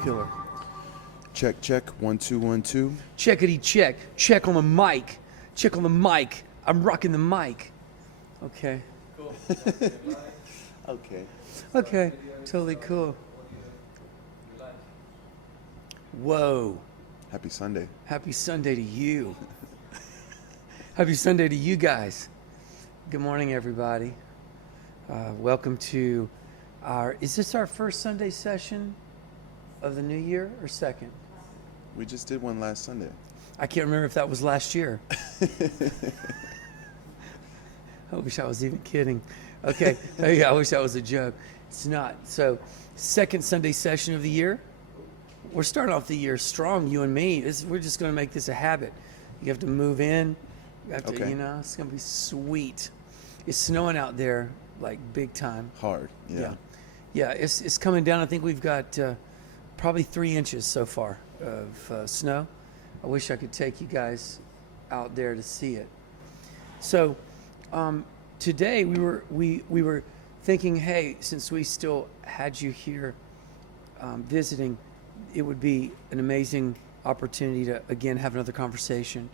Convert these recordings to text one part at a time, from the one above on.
killer. Check, check, 1 2 1 2. Checkity check. Check on the mic. Check on the mic. I'm rocking the mic. Okay. Cool. Okay. Okay. Totally cool. Whoa. Happy Sunday. Happy Sunday to you. Happy Sunday to you guys. Good morning, everybody. Welcome to is this our first Sunday session of the new year or second? We just did one last Sunday. I can't remember if that was last year. I wish I was even kidding. Okay, I wish that was a joke. It's not. So, second Sunday session of the year. We're starting off the year strong, you and me. We're just going to make this a habit. You have to move in. You have to, Okay. it's going to be sweet. It's snowing out there, like big time. Hard. Yeah. Yeah, it's coming down. I think we've got probably 3 inches so far of snow. I wish I could take you guys out there to see it. So today we were thinking, hey, since we still had you here visiting, it would be an amazing opportunity to again have another conversation,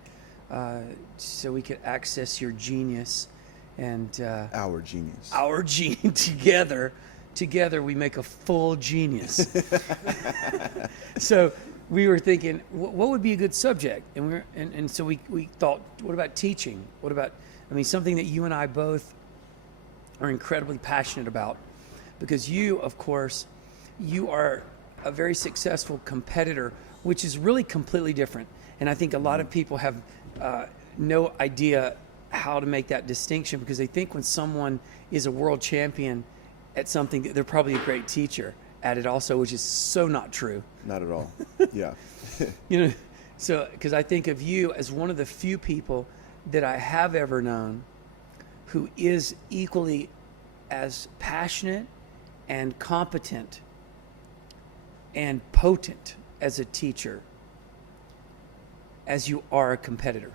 so we could access your genius and Our genius. our gene together we make a full genius. So we were thinking, what would be a good subject? And so we thought, what about teaching? What about, something that you and I both are incredibly passionate about, because you, of course, you are a very successful competitor, which is really completely different. And I think a lot of people have no idea how to make that distinction, because they think when someone is a world champion at something, that they're probably a great teacher at it also, which is so not true. Not at all. Yeah. So because I think of you as one of the few people that I have ever known who is equally as passionate and competent and potent as a teacher as you are a competitor.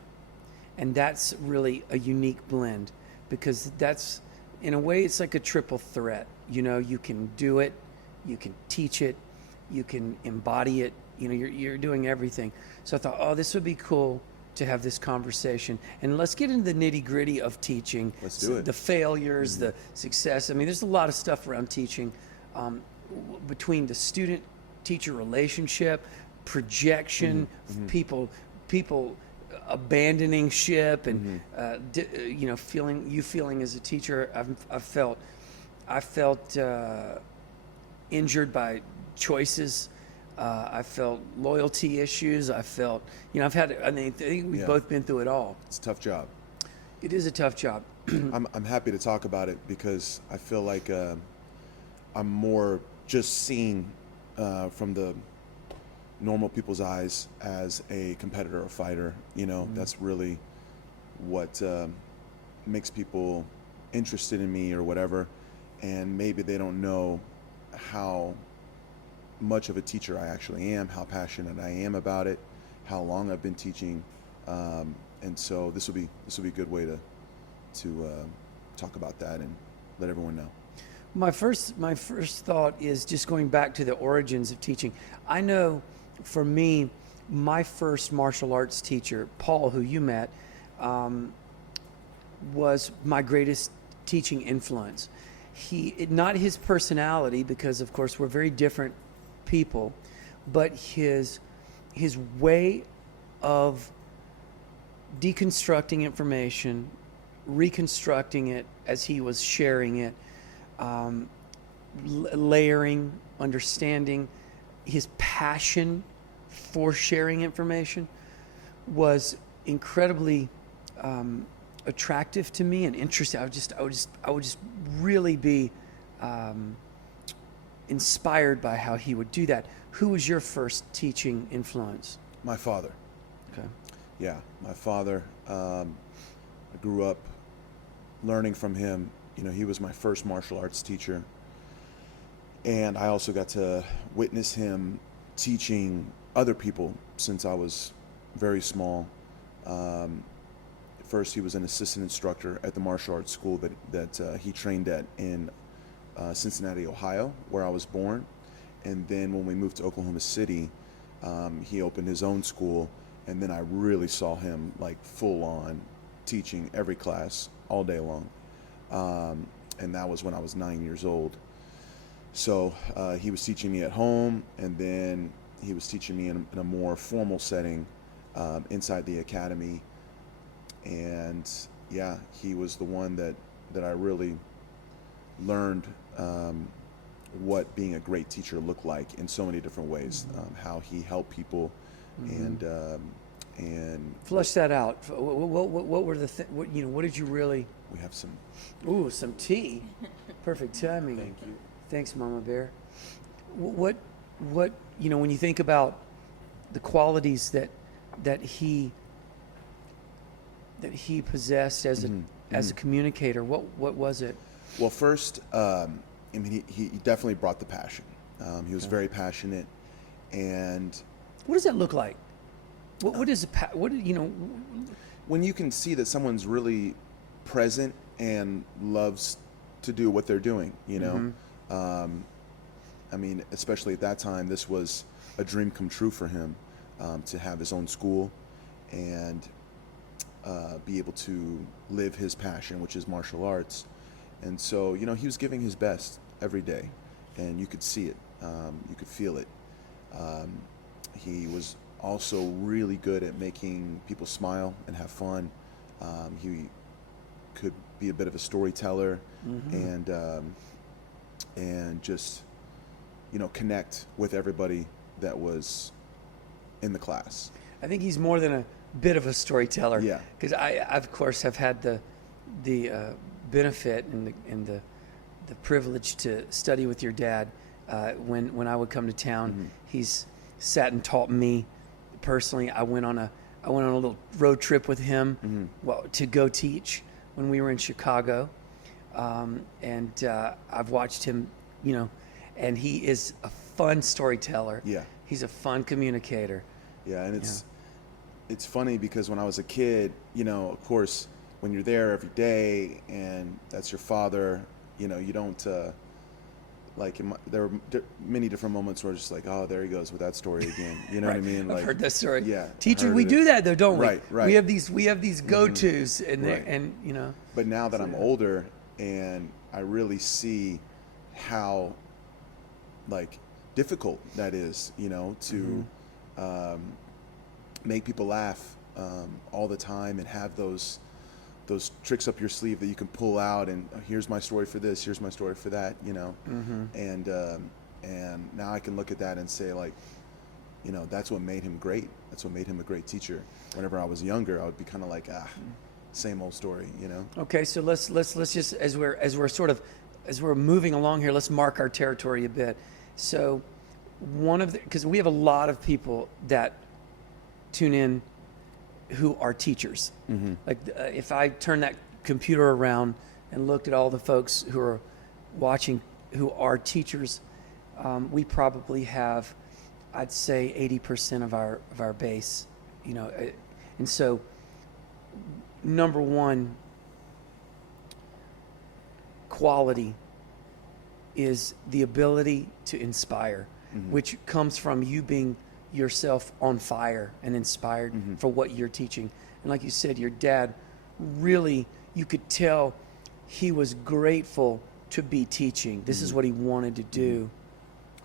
And that's really a unique blend, because that's, in a way, it's like a triple threat. You can do it, you can teach it, you can embody it, you're doing everything. So I thought, this would be cool to have this conversation. And let's get into the nitty gritty of teaching. Let's do it. The failures, the success. There's a lot of stuff around teaching, between the student-teacher relationship, projection, people abandoning ship, and feeling as a teacher. I felt injured by choices. I felt loyalty issues. I felt, I think we've both been through it all. It's a tough job. It is a tough job. I'm happy to talk about it, because I feel like I'm more just seen from the normal people's eyes as a competitor or fighter. That's really what makes people interested in me or whatever. And maybe they don't know how much of a teacher I actually am, how passionate I am about it, how long I've been teaching. And so this will be a good way to talk about that and let everyone know. My first thought is just going back to the origins of teaching. I know for me, my first martial arts teacher, Paul, who you met, was my greatest teaching influence. Not his personality, because of course we're very different people, but his way of deconstructing information, reconstructing it as he was sharing it, layering, understanding, his passion for sharing information was incredibly attractive to me and interesting. I would just really be inspired by how he would do that. Who was your first teaching influence? My father. Okay. Yeah, my father. I grew up learning from him. He was my first martial arts teacher. And I also got to witness him teaching other people since I was very small. First, he was an assistant instructor at the martial arts school that he trained at in Cincinnati, Ohio, where I was born. And then when we moved to Oklahoma City, he opened his own school, and then I really saw him like full on teaching every class all day long. And that was when I was 9 years old. So he was teaching me at home, and then he was teaching me in a more formal setting inside the academy. And yeah, he was the one that I really learned what being a great teacher looked like in so many different ways. How he helped people, and flush that out. What were the what did you really? we have some. Ooh, some tea. Perfect timing. Thank you. Thanks, Mama Bear. What when you think about the qualities that he possessed as a communicator, what was it? Well, first, I mean, he definitely brought the passion. He was very passionate, and What does that look like? What is when you can see that someone's really present and loves to do what they're doing, I mean, especially at that time, this was a dream come true for him, to have his own school and be able to live his passion, which is martial arts. And so, he was giving his best every day, and you could see it, you could feel it. He was also really good at making people smile and have fun. He could be a bit of a storyteller, and just connect with everybody that was in the class. I think he's more than a bit of a storyteller. Yeah. Because I of course have had the benefit and the privilege to study with your dad. When I would come to town, he's sat and taught me personally. I went on a little road trip with him to go teach when we were in Chicago, and I've watched him, and he is a fun storyteller. Yeah. He's a fun communicator. Yeah, and it's funny because when I was a kid, of course, when you're there every day and that's your father, you don't there were many different moments where it's just like, oh, there he goes with that story again. You know what I mean? Like, I've heard that story. Yeah, Teacher, we do that though, don't we? Right. We have these go-tos, and Right. and But now that I'm older, and I really see how difficult that is, to make people laugh all the time and have those tricks up your sleeve that you can pull out, and here's my story for this, here's my story for that, and now I can look at that and say, that's what made him great. That's what made him a great teacher. Whenever I was younger, I would be kind of like, same old story, Okay, so let's just as we're moving along here, let's mark our territory a bit. So because we have a lot of people that tune in who are teachers. Like if I turn that computer around and looked at all the folks who are watching who are teachers, we probably have, I'd say, 80% of our base, and so number one quality is the ability to inspire, which comes from you being yourself on fire and inspired for what you're teaching. And like you said, your dad really, you could tell he was grateful to be teaching. This is what he wanted to do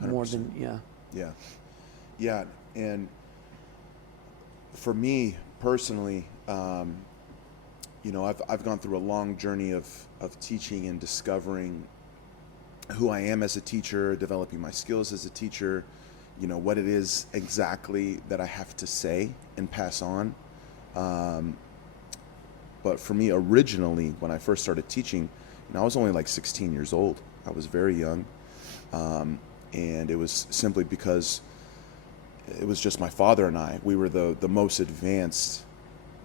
more 100%. than, Yeah. And for me personally, I've gone through a long journey of teaching and discovering who I am as a teacher, developing my skills as a teacher, what it is exactly that I have to say and pass on. But for me, originally, when I first started teaching, I was only like 16 years old. I was very young. And it was simply because it was just my father and I. We were the most advanced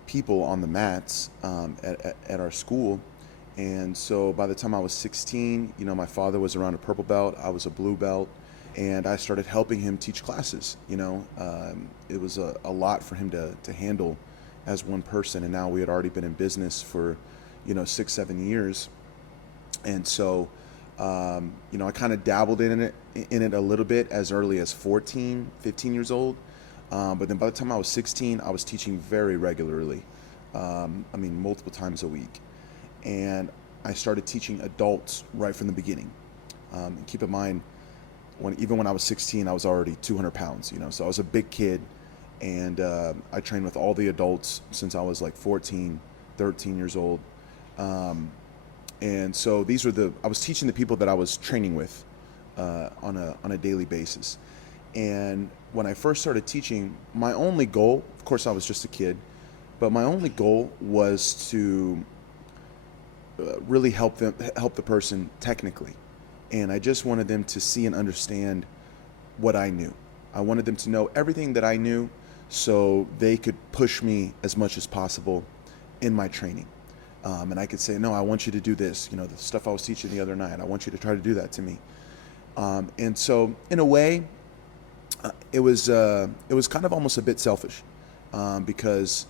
people on the mats at our school. And so by the time I was 16, my father was around a purple belt, I was a blue belt, and I started helping him teach classes. It was a lot for him to handle as one person, and now we had already been in business for 6-7 years. And so I kind of dabbled in it a little bit as early as 14, 15 years old. But then by the time I was 16, I was teaching very regularly. Multiple times a week. And I started teaching adults right from the beginning. And keep in mind, even when I was 16, I was already 200 pounds, so I was a big kid. And I trained with all the adults since I was like 14, 13 years old. And so I was teaching the people that I was training with on a daily basis. And when I first started teaching, my only goal, of course I was just a kid, but my only goal was to really help the person technically. And I just wanted them to see and understand what I knew. I wanted them to know everything that I knew so they could push me as much as possible in my training. And I could say, no, I want you to do this, the stuff I was teaching the other night. I want you to try to do that to me. And so in a way, it was kind of almost a bit selfish because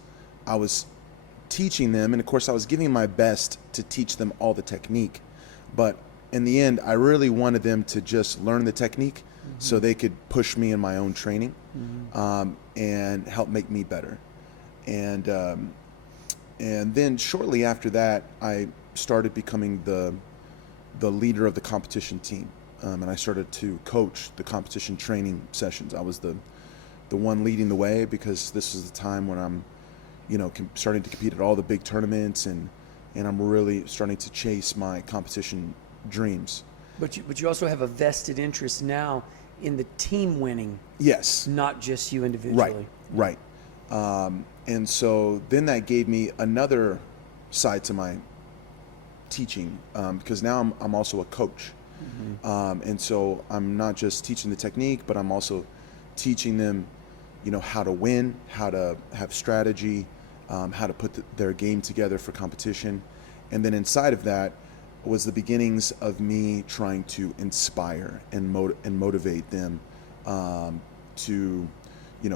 I was teaching them, and of course I was giving my best to teach them all the technique. But in the end, I really wanted them to just learn the technique so they could push me in my own training and help make me better. And then shortly after that, I started becoming the leader of the competition team. And I started to coach the competition training sessions. I was the one leading the way because this was the time when I'm, starting to compete at all the big tournaments and I'm really starting to chase my competition dreams. But you also have a vested interest now in the team winning. Yes. Not just you individually. Right. And so then that gave me another side to my teaching because now I'm also a coach. And so I'm not just teaching the technique, but I'm also teaching them, how to win, how to have strategy, how to put their game together for competition. And then inside of that was the beginnings of me trying to inspire and motivate them to,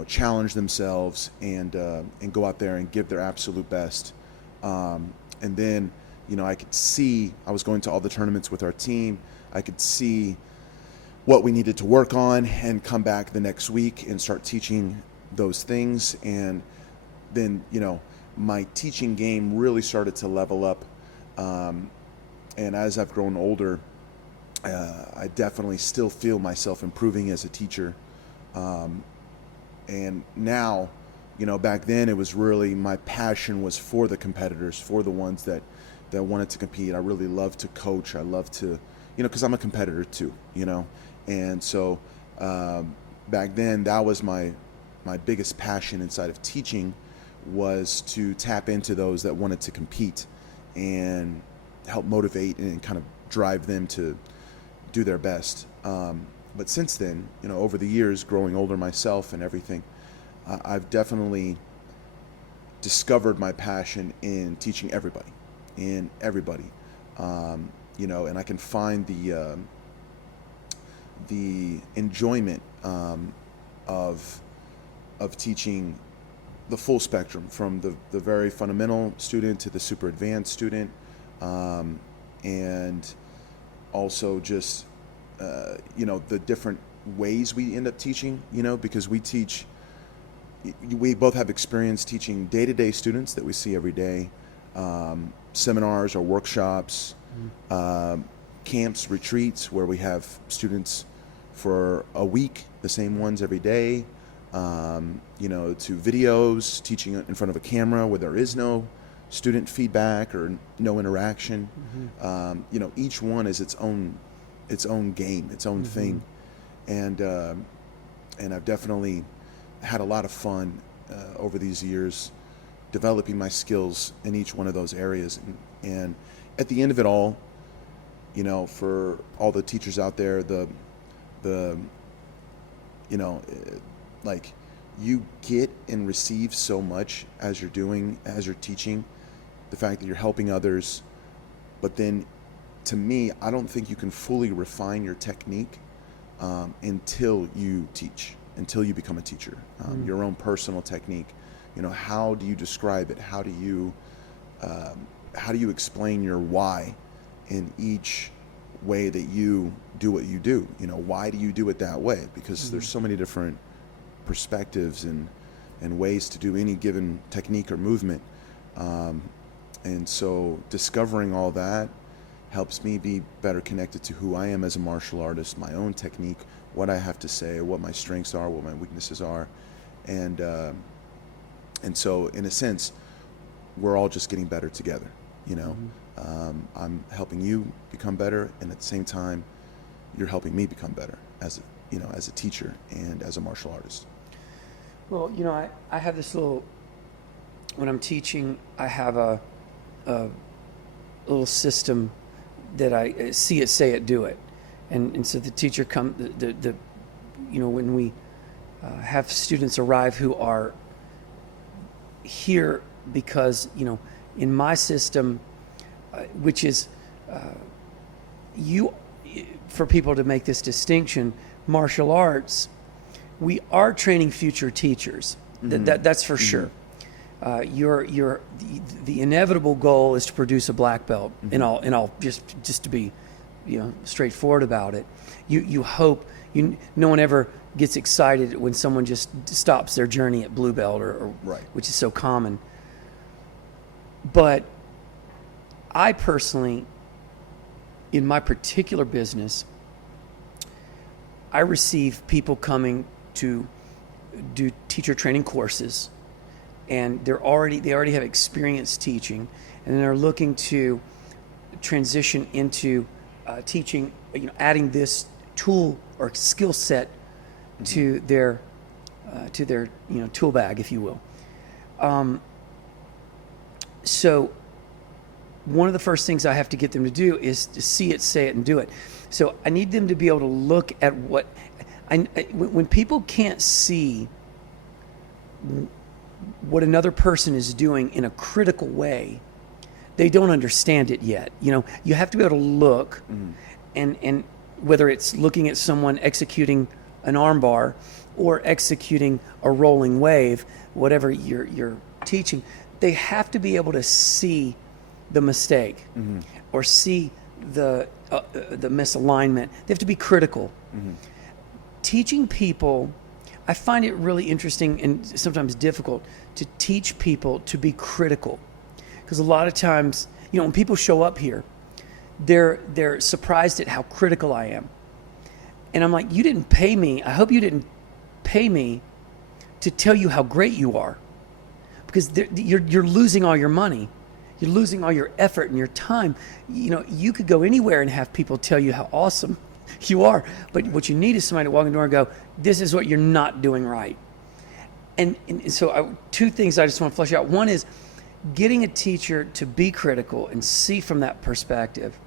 challenge themselves and go out there and give their absolute best. And then, I could see I was going to all the tournaments with our team. I could see what we needed to work on and come back the next week and start teaching those things. And then, my teaching game really started to level up. And as I've grown older, I definitely still feel myself improving as a teacher. And now, back then it was really my passion was for the competitors, for the ones that wanted to compete. I really love to coach. I love to, because I'm a competitor too, And so back then that was my biggest passion inside of teaching was to tap into those that wanted to compete and help motivate and kind of drive them to do their best. But since then, over the years, growing older myself and everything, I've definitely discovered my passion in teaching everybody, and I can find the enjoyment of teaching the full spectrum, from the very fundamental student to the super advanced student, and also just the different ways we end up teaching, because we both have experience teaching day-to-day students that we see every day, seminars or workshops, camps, retreats where we have students for a week, the same ones every day, to videos, teaching in front of a camera where there is no student feedback or no interaction. Each one is its own game, its own thing. And I've definitely had a lot of fun over these years developing my skills in each one of those areas. And at the end of it all, for all the teachers out there, you get and receive so much as you're teaching, the fact that you're helping others. But then, to me, I don't think you can fully refine your technique until you teach, until you become a teacher. Your own personal technique. How do you describe it? How do you explain your why in each way that you do what you do. You know, why do you do it that way? Because there's so many different perspectives and ways to do any given technique or movement. And so discovering all that helps me be better connected to who I am as a martial artist, my own technique, what I have to say, what my strengths are, what my weaknesses are. And so in a sense, we're all just getting better together, you know. I'm helping you become better, and at the same time, you're helping me become better as a teacher and as a martial artist. Well, you know, I have this little, when I'm teaching, I have a little system that I see it, say it, do it. And so the teacher when we have students arrive who are here because, you know, in my system, which is for people to make this distinction, martial arts, we are training future teachers. That's for sure. The inevitable goal is to produce a black belt, and I'll just to be, you know, straightforward about it. You hope no one ever gets excited when someone just stops their journey at blue belt or right, which is so common. But I personally, in my particular business, I receive people coming to do teacher training courses, and they already have experience teaching, and they're looking to transition into teaching, you know, adding this tool or skill set to their you know, tool bag, if you will. So one of the first things I have to get them to do is to see it, say it, and do it. So I need them to be able to look at when people can't see what another person is doing in a critical way, they don't understand it yet. You know, you have to be able to look, and whether it's looking at someone executing an armbar or executing a rolling wave, whatever you're teaching, they have to be able to see the mistake or see the misalignment. They have to be critical. Teaching people, I find it really interesting and sometimes difficult to teach people to be critical, because a lot of times, you know, when people show up here, they're surprised at how critical I am, and I'm like, you didn't pay me. I hope you didn't pay me to tell you how great you are, because you're losing all your money. You're losing all your effort and your time. You know, you could go anywhere and have people tell you how awesome you are, but what you need is somebody to walk in the door and go, this is what you're not doing right. And so two things I just want to flesh out. One is getting a teacher to be critical and see from that perspective.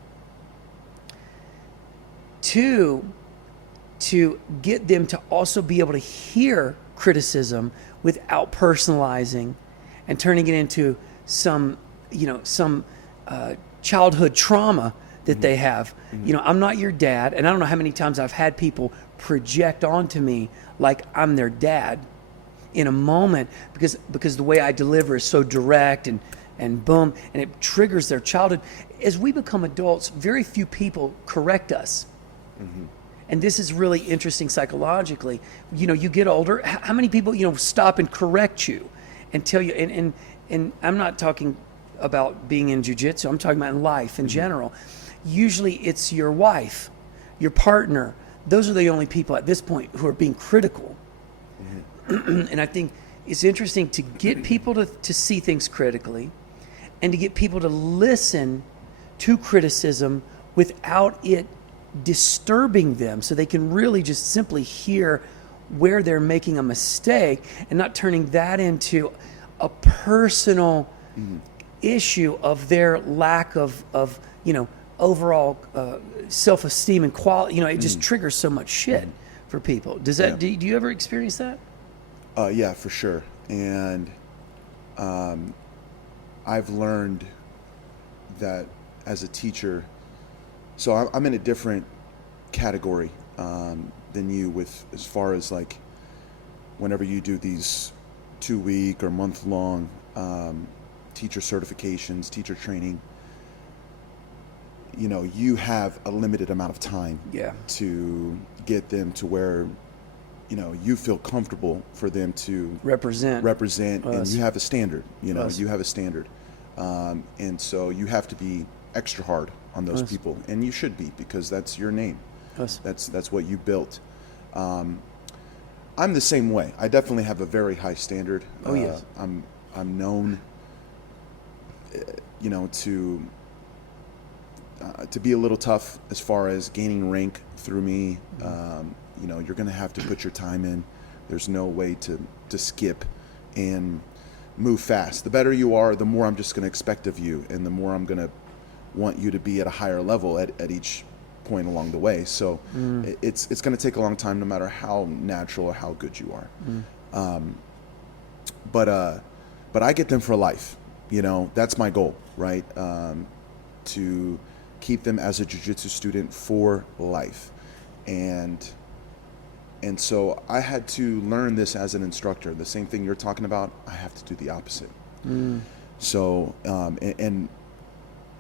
Two, to get them to also be able to hear criticism without personalizing and turning it into some childhood trauma that they have. You know, I'm not your dad, and I don't know how many times I've had people project onto me like I'm their dad in a moment because the way I deliver is so direct and boom, and it triggers their childhood. As we become adults, very few people correct us. And this is really interesting psychologically. You know, you get older, how many people, you know, stop and correct you and tell you, and I'm not talking about being in jiu-jitsu, I'm talking about in life in general. Usually it's your wife, your partner. Those are the only people at this point who are being critical. And I think it's interesting to get people to see things critically and to get people to listen to criticism without it disturbing them, so they can really just simply hear where they're making a mistake and not turning that into a personal issue of their lack of you know, overall self-esteem and quality. You know, it just triggers so much shit for people. Does that? Do you ever experience that? Yeah, for sure. And I've learned that as a teacher, so I'm in a different category than you, with as far as like whenever you do these 2-week or month-long teacher certifications, teacher training, you have a limited amount of time Yeah. to get them to where, you feel comfortable for them to Represent. and us. you have a standard, Us. you have a standard. And so you have to be extra hard on those Us. people, and you should be, because that's your name. Us. That's what you built. I'm the same way. I definitely have a very high standard. Oh, yes. I'm known, to be a little tough as far as gaining rank through me. You're going to have to put your time in. There's no way to skip and move fast. The better you are, the more I'm just going to expect of you, and the more I'm going to want you to be at a higher level at each point along the way. So it's going to take a long time, no matter how natural or how good you are. But I get them for life. That's my goal, right? To keep them as a jiu-jitsu student for life. And so I had to learn this as an instructor. The same thing you're talking about, I have to do the opposite. So, and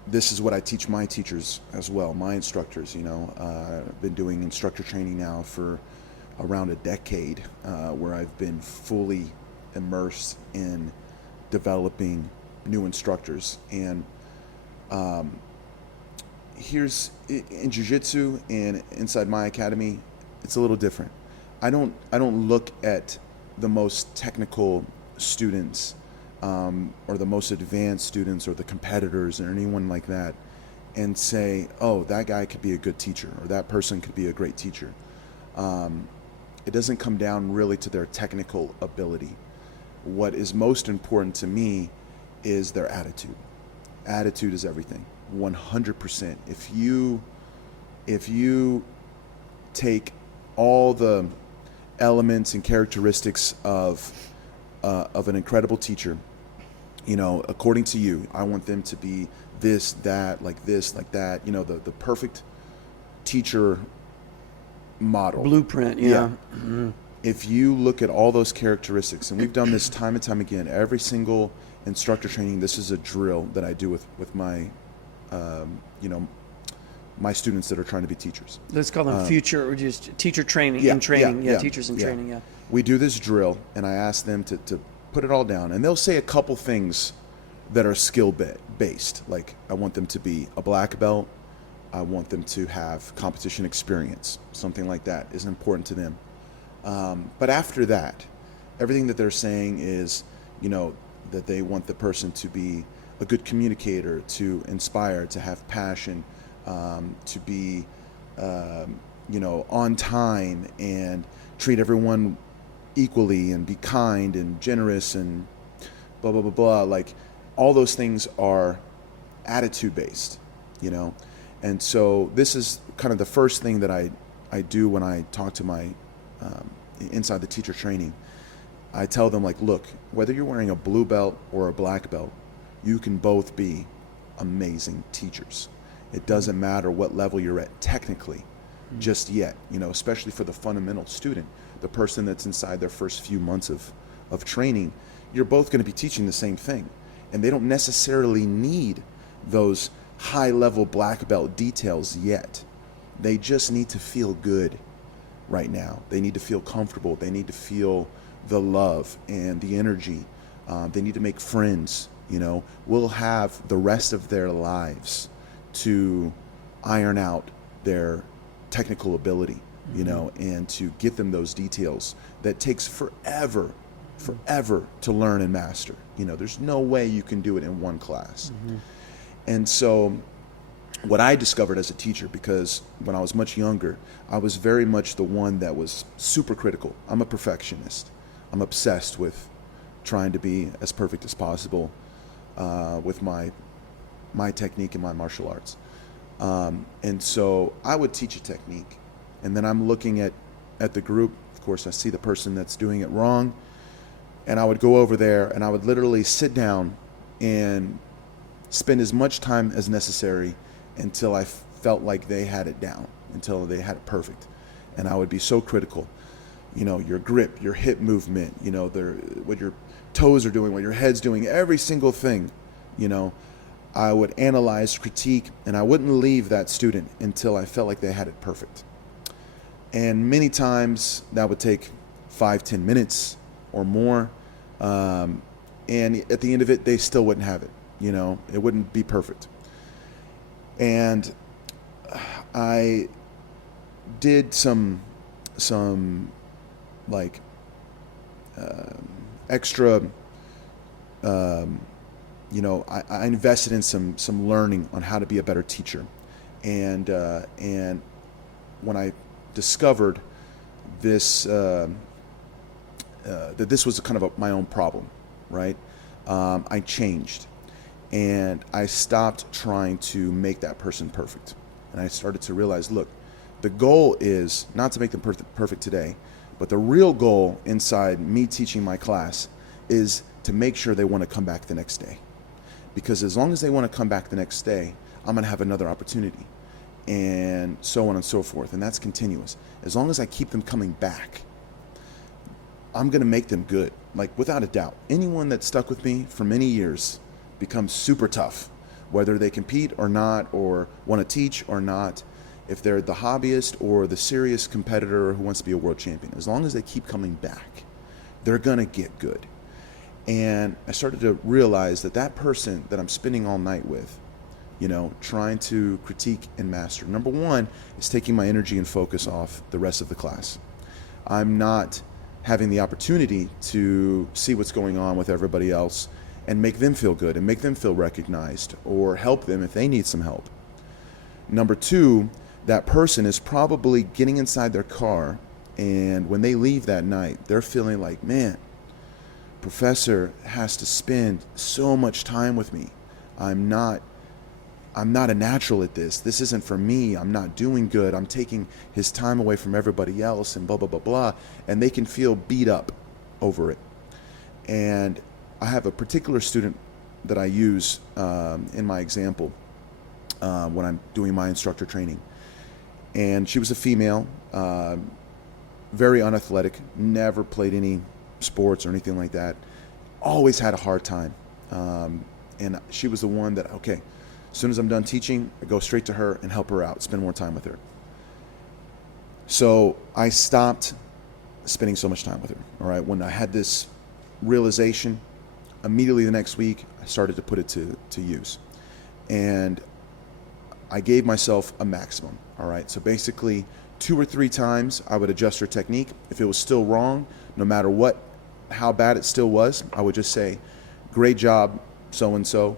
this is what I teach my teachers as well, my instructors. I've been doing instructor training now for around a decade, where I've been fully immersed in developing new instructors. And here's in jiu-jitsu and inside my academy, it's a little different. I don't look at the most technical students, or the most advanced students, or the competitors, or anyone like that, and say, oh, that guy could be a good teacher, or that person could be a great teacher. It doesn't come down really to their technical ability. What is most important to me is their attitude. Attitude is everything, 100%. If you take all the elements and characteristics of an incredible teacher, according to you, I want them to be this, that, like that, the perfect teacher model. Blueprint, yeah. If you look at all those characteristics, and we've done this time and time again, every single instructor training, this is a drill that I do with my, my students that are trying to be teachers. Let's call them future, or just teacher training, Yeah, in training. yeah, Teachers in yeah. training, yeah. We do this drill, and I ask them to put it all down, and they'll say a couple things that are skill based. Like, I want them to be a black belt. I want them to have competition experience. Something like that is important to them. But after that, everything that they're saying is, that they want the person to be a good communicator, to inspire, to have passion, to be, on time, and treat everyone equally, and be kind and generous, and blah, blah, blah, blah. Like, all those things are attitude based, And so this is kind of the first thing that I do when I talk to my, inside the teacher training. I tell them, like, look, whether you're wearing a blue belt or a black belt, you can both be amazing teachers. It doesn't matter what level you're at technically just yet, especially for the fundamental student, the person that's inside their first few months of training. You're both going to be teaching the same thing, and they don't necessarily need those high-level black belt details yet. They just need to feel good right now. They need to feel comfortable. They need to feel the love and the energy. They need to make friends. We'll have the rest of their lives to iron out their technical ability, and to get them those details that takes forever to learn and master. There's no way you can do it in one class. And so what I discovered as a teacher, because when I was much younger, I was very much the one that was super critical. I'm a perfectionist. I'm obsessed with trying to be as perfect as possible with my technique and my martial arts. And so I would teach a technique, and then I'm looking at the group. Of course, I see the person that's doing it wrong, and I would go over there, and I would literally sit down and spend as much time as necessary until I felt like they had it down, until they had it perfect. And I would be so critical. Your grip, your hip movement, what your toes are doing, what your head's doing, every single thing, I would analyze, critique, and I wouldn't leave that student until I felt like they had it perfect. And many times that would take 5-10 minutes or more. And at the end of it, they still wouldn't have it. You know, it wouldn't be perfect. And I did some like extra, you know, I invested in some learning on how to be a better teacher. And when I discovered this, that this was kind of my own problem, right? I changed, and I stopped trying to make that person perfect. And I started to realize, look, the goal is not to make them perfect today, but the real goal inside me teaching my class is to make sure they want to come back the next day. Because as long as they want to come back the next day, I'm going to have another opportunity, and so on and so forth. And that's continuous. As long as I keep them coming back, I'm going to make them good. Like, without a doubt, anyone that's stuck with me for many years becomes super tough, whether they compete or not, or want to teach or not, if they're the hobbyist or the serious competitor who wants to be a world champion. As long as they keep coming back, they're going to get good. And I started to realize that that person that I'm spending all night with, you know, trying to critique and master, number one, is taking my energy and focus off the rest of the class. I'm not having the opportunity to see what's going on with everybody else and make them feel good and make them feel recognized, or help them if they need some help. Number two, that person is probably getting inside their car, and when they leave that night, they're feeling like, man, Professor has to spend so much time with me. I'm not a natural at this. This isn't for me. I'm not doing good. I'm taking his time away from everybody else, and blah, blah, blah, blah. And they can feel beat up over it. And I have a particular student that I use in my example when I'm doing my instructor training. And she was a female, very unathletic, never played any sports or anything like that, always had a hard time. And she was the one that, okay, as soon as I'm done teaching, I go straight to her and help her out, spend more time with her. So I stopped spending so much time with her. All right, when I had this realization, immediately the next week, I started to put it to use. And I gave myself a maximum. All right, so basically 2 or 3 times I would adjust her technique. If it was still wrong, no matter how bad it still was, I would just say, great job, so-and-so,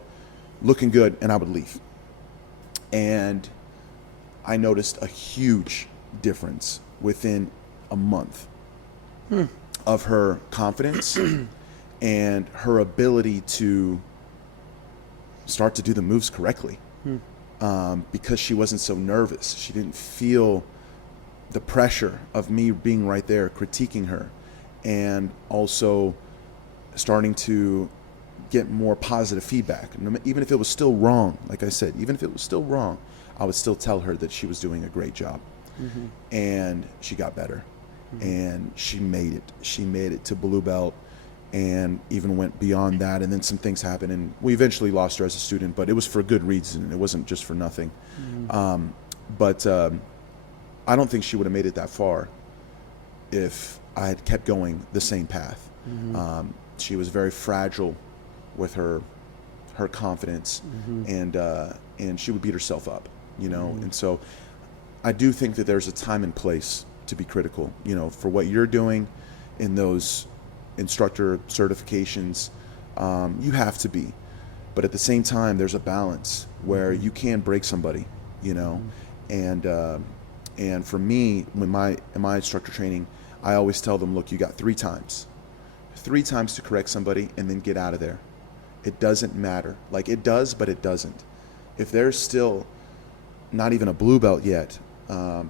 looking good, and I would leave. And I noticed a huge difference within a month of her confidence and her ability to start to do the moves correctly. Because she wasn't so nervous. She didn't feel the pressure of me being right there critiquing her, and also starting to get more positive feedback. Even if it was still wrong, like I said, even if it was still wrong, I would still tell her that she was doing a great job. And she got better. And she made it. She made it to blue belt, and even went beyond that. And then some things happened, and we eventually lost her as a student, but it was for a good reason. It wasn't just for nothing. But I don't think she would have made it that far if I had kept going the same path. She was very fragile with her confidence, and she would beat herself up, you know. And so I do think that there's a time and place to be critical, you know, for what you're doing in those instructor certifications. You have to be, but at the same time, there's a balance where you can break somebody, you know. And for me, in my instructor training, I always tell them, look, you got 3 times to correct somebody, and then get out of there. It doesn't matter. Like, it does, but it doesn't. If there's still not even a blue belt yet,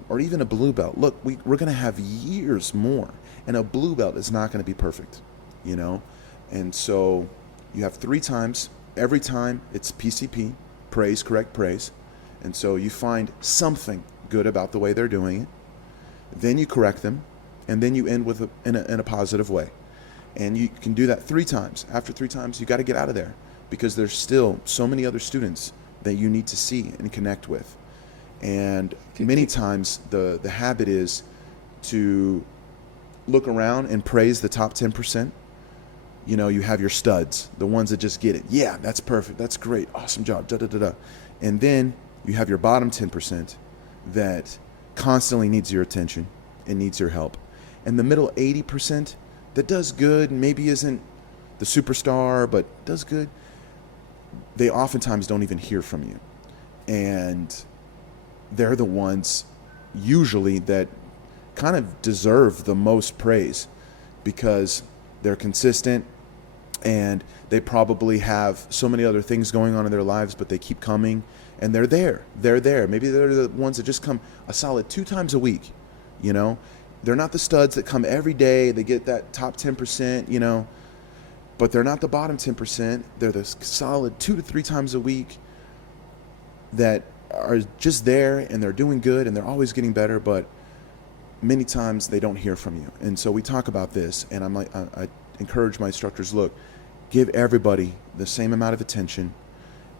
or even a blue belt, look, we're going to have years more, and a blue belt is not going to be perfect, you know. And so you have 3 times. Every time it's PCP, praise, correct, praise. And so you find something good about the way they're doing it, then you correct them, and then you end with in a positive way. And you can do that 3 times. After 3 times, you got to get out of there. because there's still so many other students that you need to see and connect with. And many times the habit is to look around and praise the top 10%. You know, you have your studs, the ones that just get it. Yeah, that's perfect. That's great. Awesome job. Da, da, da, da. And then you have your bottom 10% that constantly needs your attention and needs your help. And the middle 80% that does good, maybe isn't the superstar, but does good, they oftentimes don't even hear from you. And they're the ones usually that kind of deserve the most praise because they're consistent and they probably have so many other things going on in their lives, but they keep coming and they're there. They're there. Maybe they're the ones that just come a solid 2 times a week, you know? They're not the studs that come every day. They get that top 10%, you know, but they're not the bottom 10%. They're the solid 2 to 3 times a week that are just there and they're doing good and they're always getting better, but many times they don't hear from you. And so we talk about this, and I encourage my instructors, look, give everybody the same amount of attention.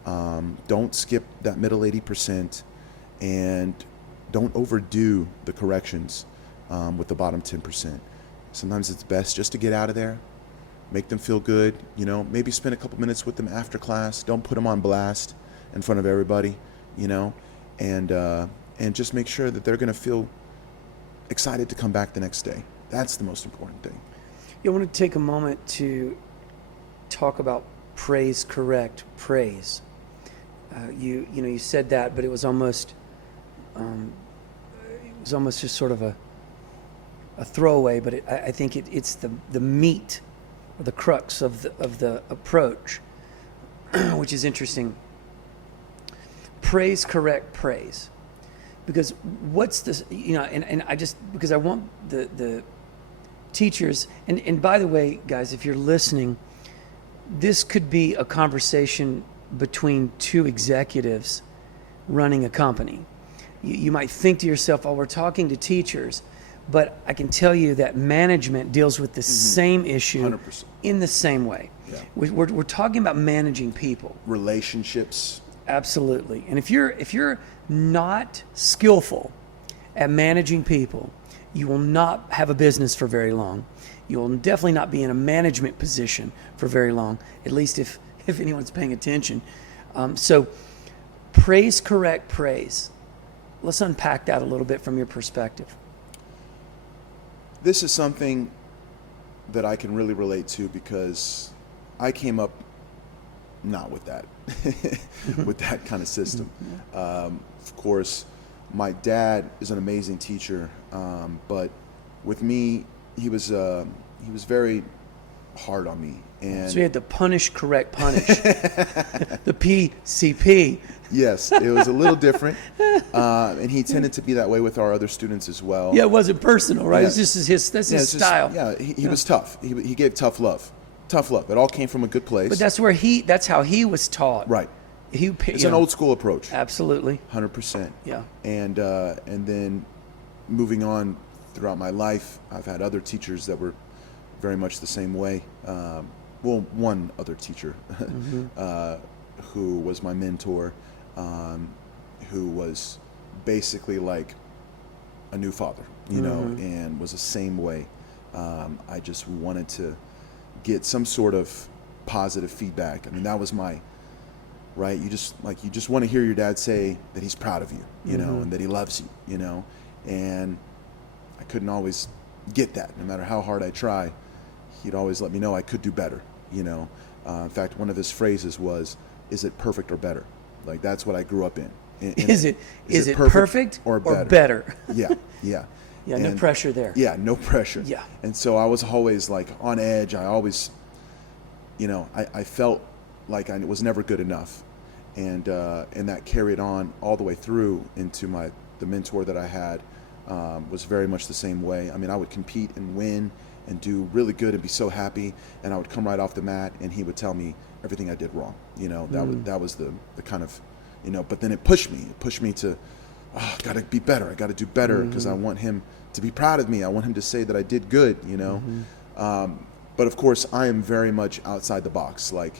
Don't skip that middle 80%, and don't overdo the corrections with the bottom 10%. Sometimes it's best just to get out of there, make them feel good, you know, maybe spend a couple minutes with them after class. Don't put them on blast in front of everybody, you know, and just make sure that they're going to feel excited to come back the next day. That's the most important thing. I want to take a moment to talk about praise, correct praise. You said that, but it was almost just sort of a throwaway. But I think it's the meat or the crux of the approach, which is interesting. Praise, correct praise. Because what's this, you know, and I just, because I want the teachers, and by the way, guys, if you're listening, this could be a conversation between 2 executives running a company. You might think to yourself, oh, we're talking to teachers, but I can tell you that management deals with the same issue 100%. In the same way. Yeah. We're talking about managing people. Relationships. Absolutely. And if you're not skillful at managing people, you will not have a business for very long. You will definitely not be in a management position for very long, at least if anyone's paying attention. So praise, correct praise. Let's unpack that a little bit from your perspective. This is something that I can really relate to because I came up not with that, with that kind of system. Of course, my dad is an amazing teacher, but with me, he was very hard on me. And so you had to punish, correct, punish. The PCP. Yes, it was a little different, and he tended to be that way with our other students as well. Yeah, it wasn't personal, right? Yeah. It's just his style. He was tough. He gave tough love. Tough love. It all came from a good place. But that's how he was taught. Right. It's an old school approach. Absolutely. 100%. Yeah. And then moving on throughout my life, I've had other teachers that were very much the same way. Well, one other teacher who was my mentor, who was basically like a new father, you know, and was the same way. I just wanted to get some sort of positive feedback. I mean, that was my, right? You just want to hear your dad say that he's proud of you, you know, and that he loves you, you know, and I couldn't always get that. No matter how hard I try, he'd always let me know I could do better, you know. In fact, one of his phrases was, "Is it perfect or better?" Like, that's what I grew up in. Is it perfect or better? Yeah, yeah. Yeah, no pressure there. Yeah, no pressure. Yeah. And so I was always like on edge. I always, you know, I felt like I was never good enough. And that carried on all the way through into the mentor that I had was very much the same way. I mean, I would compete and win and do really good and be so happy. And I would come right off the mat and he would tell me everything I did wrong. You know, that was the kind of, you know, but then it pushed me to, I got to be better. I got to do better because I want him to be proud of me. I want him to say that I did good, you know. But of course, I am very much outside the box. Like,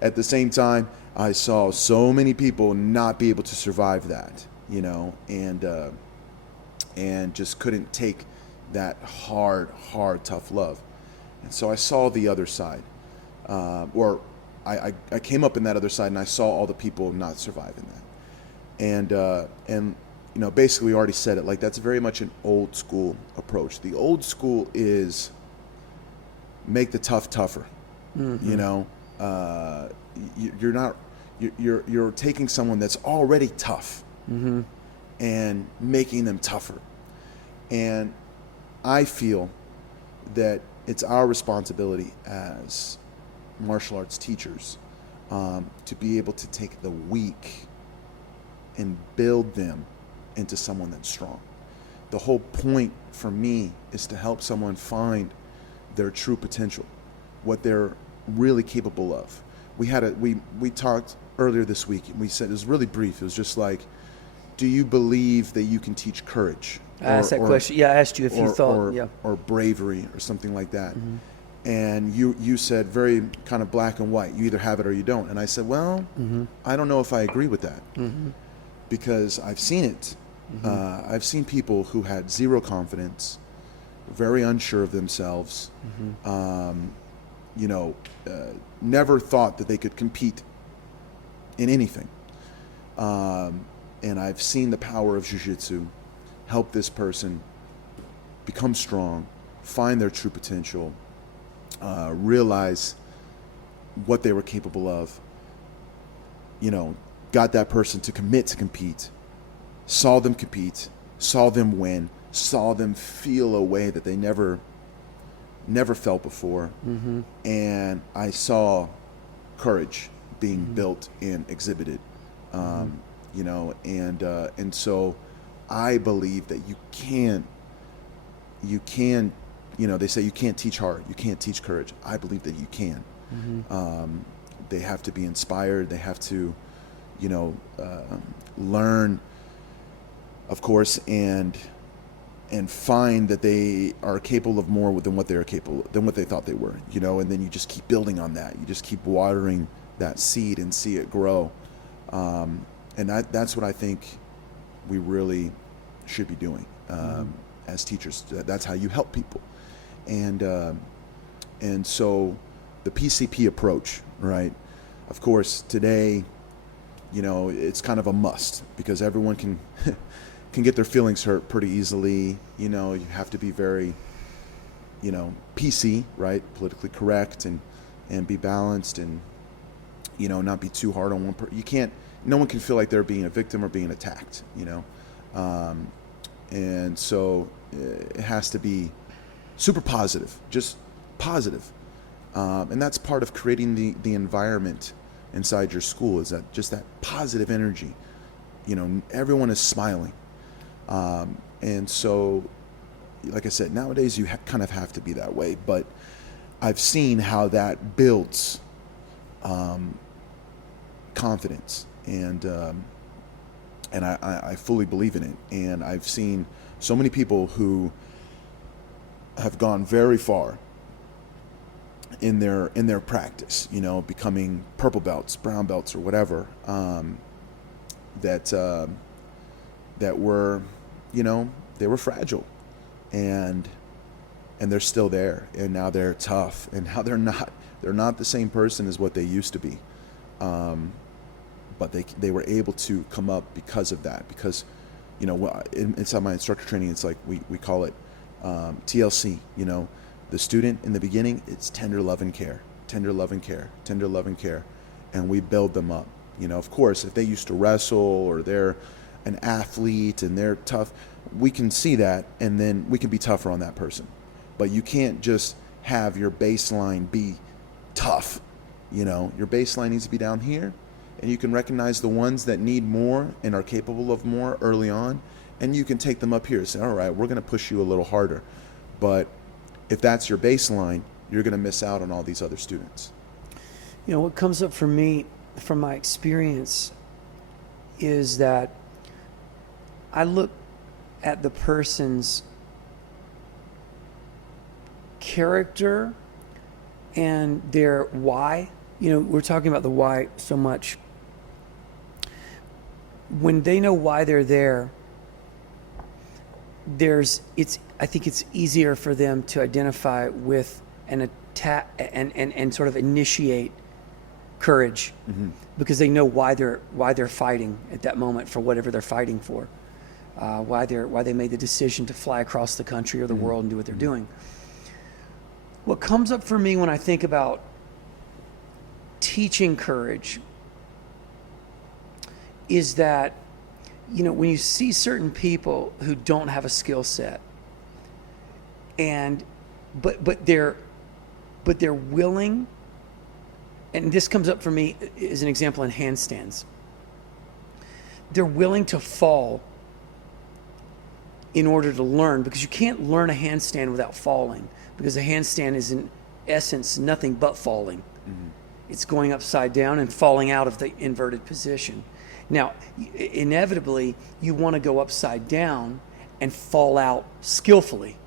at the same time, I saw so many people not be able to survive that, and just couldn't take that hard, tough love. And so I saw the other side, or I came up in that other side, and I saw all the people not surviving that. And basically we already said it, like that's very much an old school approach. The old school is make the tough tougher. Mm-hmm. You're taking someone that's already tough, mm-hmm. and making them tougher. And I feel that it's our responsibility as martial arts teachers to be able to take the weak and build them into someone that's strong. The whole point for me is to help someone find their true potential, what they're really capable of. We talked earlier this week, and we said, it was really brief. It was just like, do you believe that you can teach courage? I asked that question. Yeah, I asked you if you thought, or bravery or something like that. Mm-hmm. And you said very kind of black and white. You either have it or you don't. And I said, well, mm-hmm. I don't know if I agree with that, mm-hmm. because I've seen it. Mm-hmm. I've seen people who had zero confidence, very unsure of themselves, mm-hmm. Never thought that they could compete in anything. And I've seen the power of jiu-jitsu help this person become strong, find their true potential, realize what they were capable of, got that person to commit to compete, saw them compete, saw them win, saw them feel a way that they never felt before. Mm-hmm. And I saw courage being mm-hmm. built and exhibited, mm-hmm. And so I believe that you can, they say you can't teach hard, you can't teach courage. I believe that you can. Mm-hmm. They have to be inspired. They have to, learn, of course, and find that they are capable of more than what they thought they were, and then you just keep building on that. You just keep watering that seed and see it grow. And that's what I think we really should be doing as teachers. That's how you help people. And so the PCP approach, right? Of course, today, it's kind of a must because everyone can get their feelings hurt pretty easily. You have to be very, PC, right? Politically correct and be balanced and, not be too hard on one person. No one can feel like they're being a victim or being attacked, and so it has to be super positive, just positive. And that's part of creating the environment inside your school, is that just that positive energy. Everyone is smiling. And so, like I said, nowadays you kind of have to be that way, but I've seen how that builds confidence, and I fully believe in it. And I've seen so many people who have gone very far in their practice, becoming purple belts, brown belts, or whatever, that were, they were fragile, and they're still there, and now they're tough, and now they're not the same person as what they used to be, but they were able to come up because of that. Because inside my instructor training, it's like we call it TLC. The student in the beginning, it's tender love and care, tender love and care, tender love and care, and we build them up. Of course, if they used to wrestle or they're an athlete and they're tough, we can see that, and then we can be tougher on that person. But you can't just have your baseline be tough. Your baseline needs to be down here, and you can recognize the ones that need more and are capable of more early on, and you can take them up here and say, all right, we're going to push you a little harder. But if that's your baseline, you're going to miss out on all these other students. What comes up for me from my experience is that I look at the person's character and their why, we're talking about the why so much. When they know why they're there, I think it's easier for them to identify with and attack and sort of initiate courage, because they know why they're fighting at that moment for whatever they're fighting for, why they made the decision to fly across the country or the world and do what they're doing. What comes up for me when I think about teaching courage is that, when you see certain people who don't have a skill set, but they're willing, and this comes up for me as an example in handstands. They're willing to fall in order to learn, because you can't learn a handstand without falling, because a handstand is in essence nothing but falling. It's going upside down and falling out of the inverted position. Now, inevitably, you want to go upside down and fall out skillfully.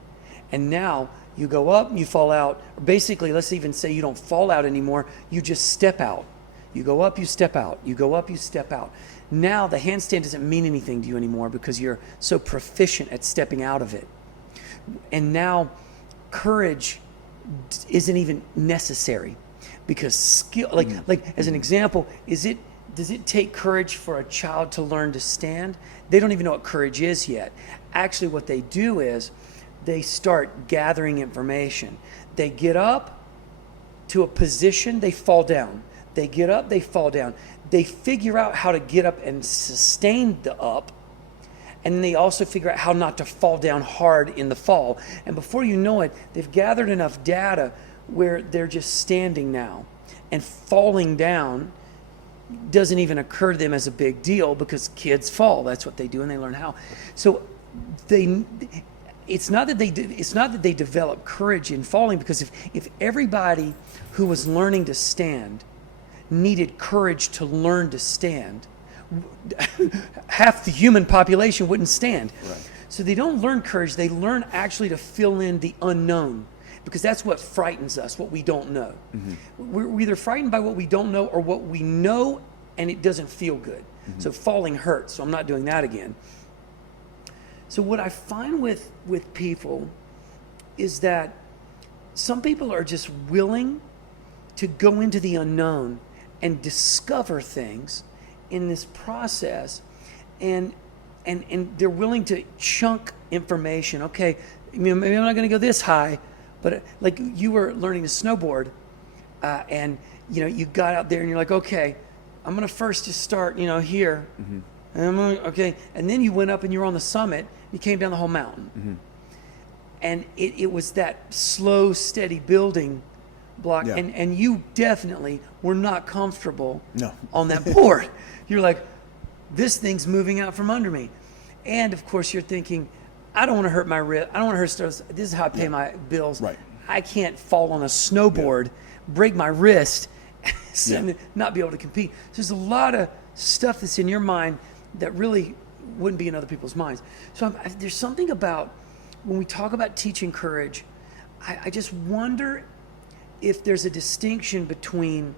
And now you go up and you fall out. Basically, let's even say you don't fall out anymore. You just step out. You go up, you step out. You go up, you step out. Now the handstand doesn't mean anything to you anymore because you're so proficient at stepping out of it. And now courage isn't even necessary, because skill, like as an example, does it take courage for a child to learn to stand? They don't even know what courage is yet. Actually, what they do is they start gathering information. They get up to a position, they fall down. They get up, they fall down. They figure out how to get up and sustain the up, and they also figure out how not to fall down hard in the fall. And before you know it, they've gathered enough data where they're just standing now, and falling down doesn't even occur to them as a big deal, because kids fall. That's what they do, and they learn how. So it's not that they develop courage in falling, because if everybody who was learning to stand needed courage to learn to stand, half the human population wouldn't stand. Right. So they don't learn courage, they learn actually to fill in the unknown, because that's what frightens us, what we don't know. We're either frightened by what we don't know or what we know and it doesn't feel good. So falling hurts, so I'm not doing that again. So what I find with people is that some people are just willing to go into the unknown and discover things in this process, and they're willing to chunk information. Okay, maybe I'm not going to go this high, but like you were learning to snowboard, and you got out there and you're like, okay, I'm going to first just start here, and and then you went up and you were on the summit. You came down the whole mountain, and it was that slow, steady building block, Yeah. and you definitely were not comfortable No. on that board. You're like, this thing's moving out from under me, and of course you're thinking, I don't want to hurt my wrist. I don't want to hurt stuff. This is how I pay my bills. Right. I can't fall on a snowboard, break my wrist, and not be able to compete. So there's a lot of stuff that's in your mind that really wouldn't be in other people's minds. So there's something about when we talk about teaching courage, I just wonder if there's a distinction between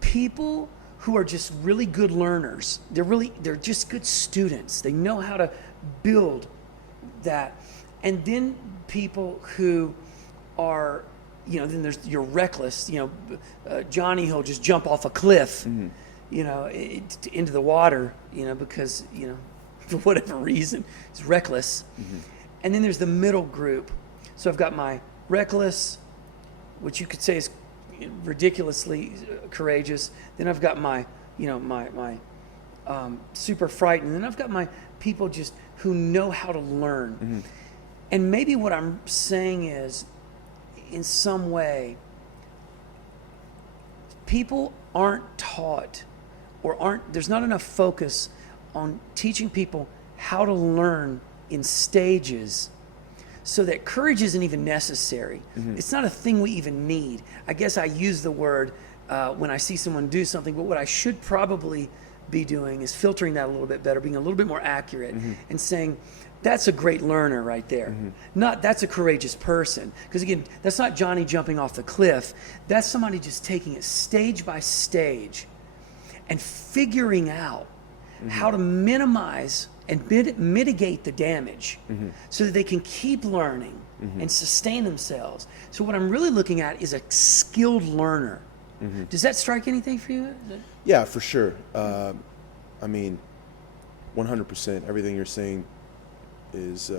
people who are just really good learners. They're just good students. They know how to build that. And then people who are, then you're reckless. Johnny, he'll just jump off a cliff, into the water, because, for whatever reason, he's reckless. And then there's the middle group. So I've got my reckless, which you could say is ridiculously courageous. Then I've got my super frightened. And then I've got my people just who know how to learn. And maybe what I'm saying is, in some way, people aren't taught, there's not enough focus on teaching people how to learn in stages, so that courage isn't even necessary. It's not a thing we even need. I guess I use the word when I see someone do something, but what I should probably be doing is filtering that a little bit better, being a little bit more accurate, and saying That's a great learner right there. That's a courageous person. Because again, that's not Johnny jumping off the cliff. That's somebody just taking it stage by stage and figuring out how to minimize and mitigate the damage so that they can keep learning and sustain themselves. So what I'm really looking at is a skilled learner. Does that strike anything for you? Yeah, for sure. I mean, 100%. Everything you're saying is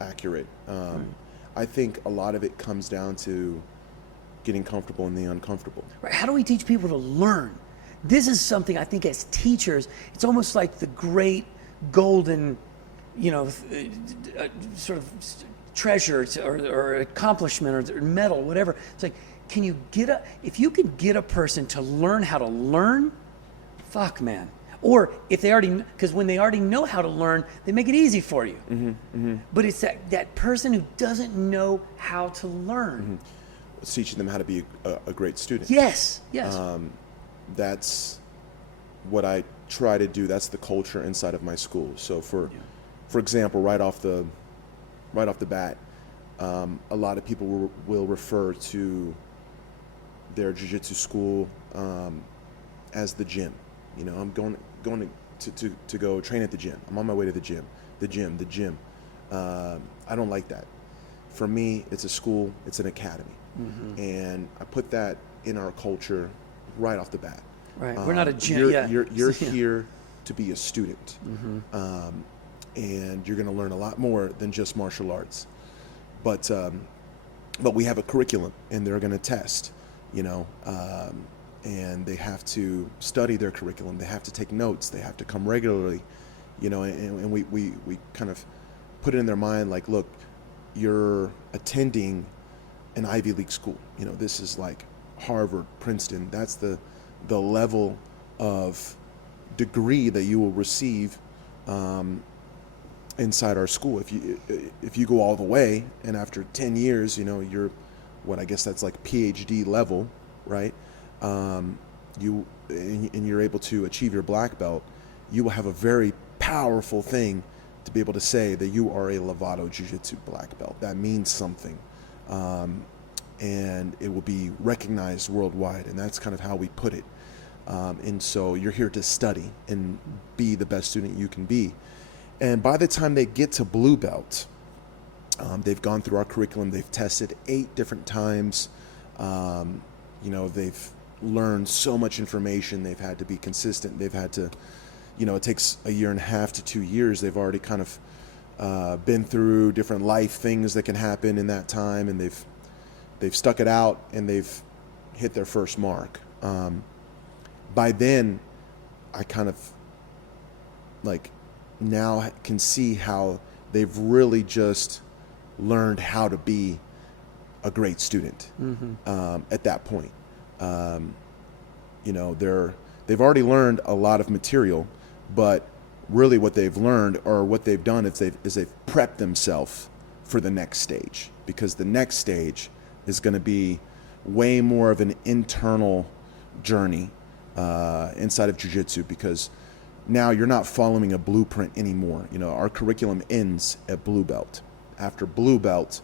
accurate. I think a lot of it comes down to getting comfortable in the uncomfortable. Right. How do we teach people to learn? This is something I think as teachers, it's almost like the great golden, sort of treasure or accomplishment or medal, whatever. It's like, if you can get a person to learn how to learn, fuck, man. Or if because when they already know how to learn, they make it easy for you. But it's that person who doesn't know how to learn. It's teaching them how to be a great student. Yes. That's what I try to do. That's the culture inside of my school. So for example, right off the bat, a lot of people will refer to their jiu-jitsu school as the gym. I'm going to go train at the gym. I'm on my way to the gym. The gym. I don't like that. For me, it's a school. It's an academy, and I put that in our culture right off the bat. Right. We're not a gym. You're here to be a student, and you're going to learn a lot more than just martial arts. But we have a curriculum, and they're going to test. And they have to study their curriculum. They have to take notes. They have to come regularly, and we kind of put it in their mind like, look, you're attending an Ivy League school. This is like Harvard, Princeton. That's the level of degree that you will receive inside our school. If you go all the way, and after 10 years, you're I guess that's like PhD level, right? You're able to achieve your black belt, you will have a very powerful thing to be able to say that you are a Lovato Jiu-Jitsu black belt. That means something, and it will be recognized worldwide. And that's kind of how we put it. And so you're here to study and be the best student you can be. And by the time they get to blue belt, they've gone through our curriculum. They've tested 8 different times. They've learned so much information. They've had to be consistent. They've had to, it takes 1.5 to 2 years. They've already kind of been through different life things that can happen in that time, and they've stuck it out, and they've hit their first mark. By then, I kind of now can see how they've really just learned how to be a great student at that point. They've already learned a lot of material, but really what they've learned or what they've done is they've prepped themselves for the next stage, because the next stage is going to be way more of an internal journey inside of jiu-jitsu, because now you're not following a blueprint anymore. Our curriculum ends at blue belt. After blue belt,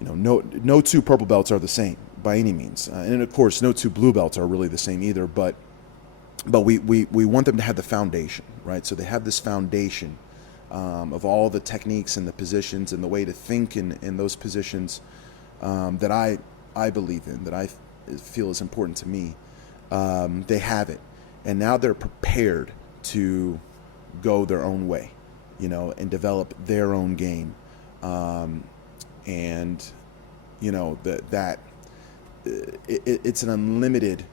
no 2 purple belts are the same by any means, and of course no 2 blue belts are really the same either, but we want them to have the foundation, right? So they have this foundation of all the techniques and the positions and the way to think in those positions that I believe in, that I feel is important to me. They have it, and now they're prepared to go their own way, and develop their own game. It's an unlimited,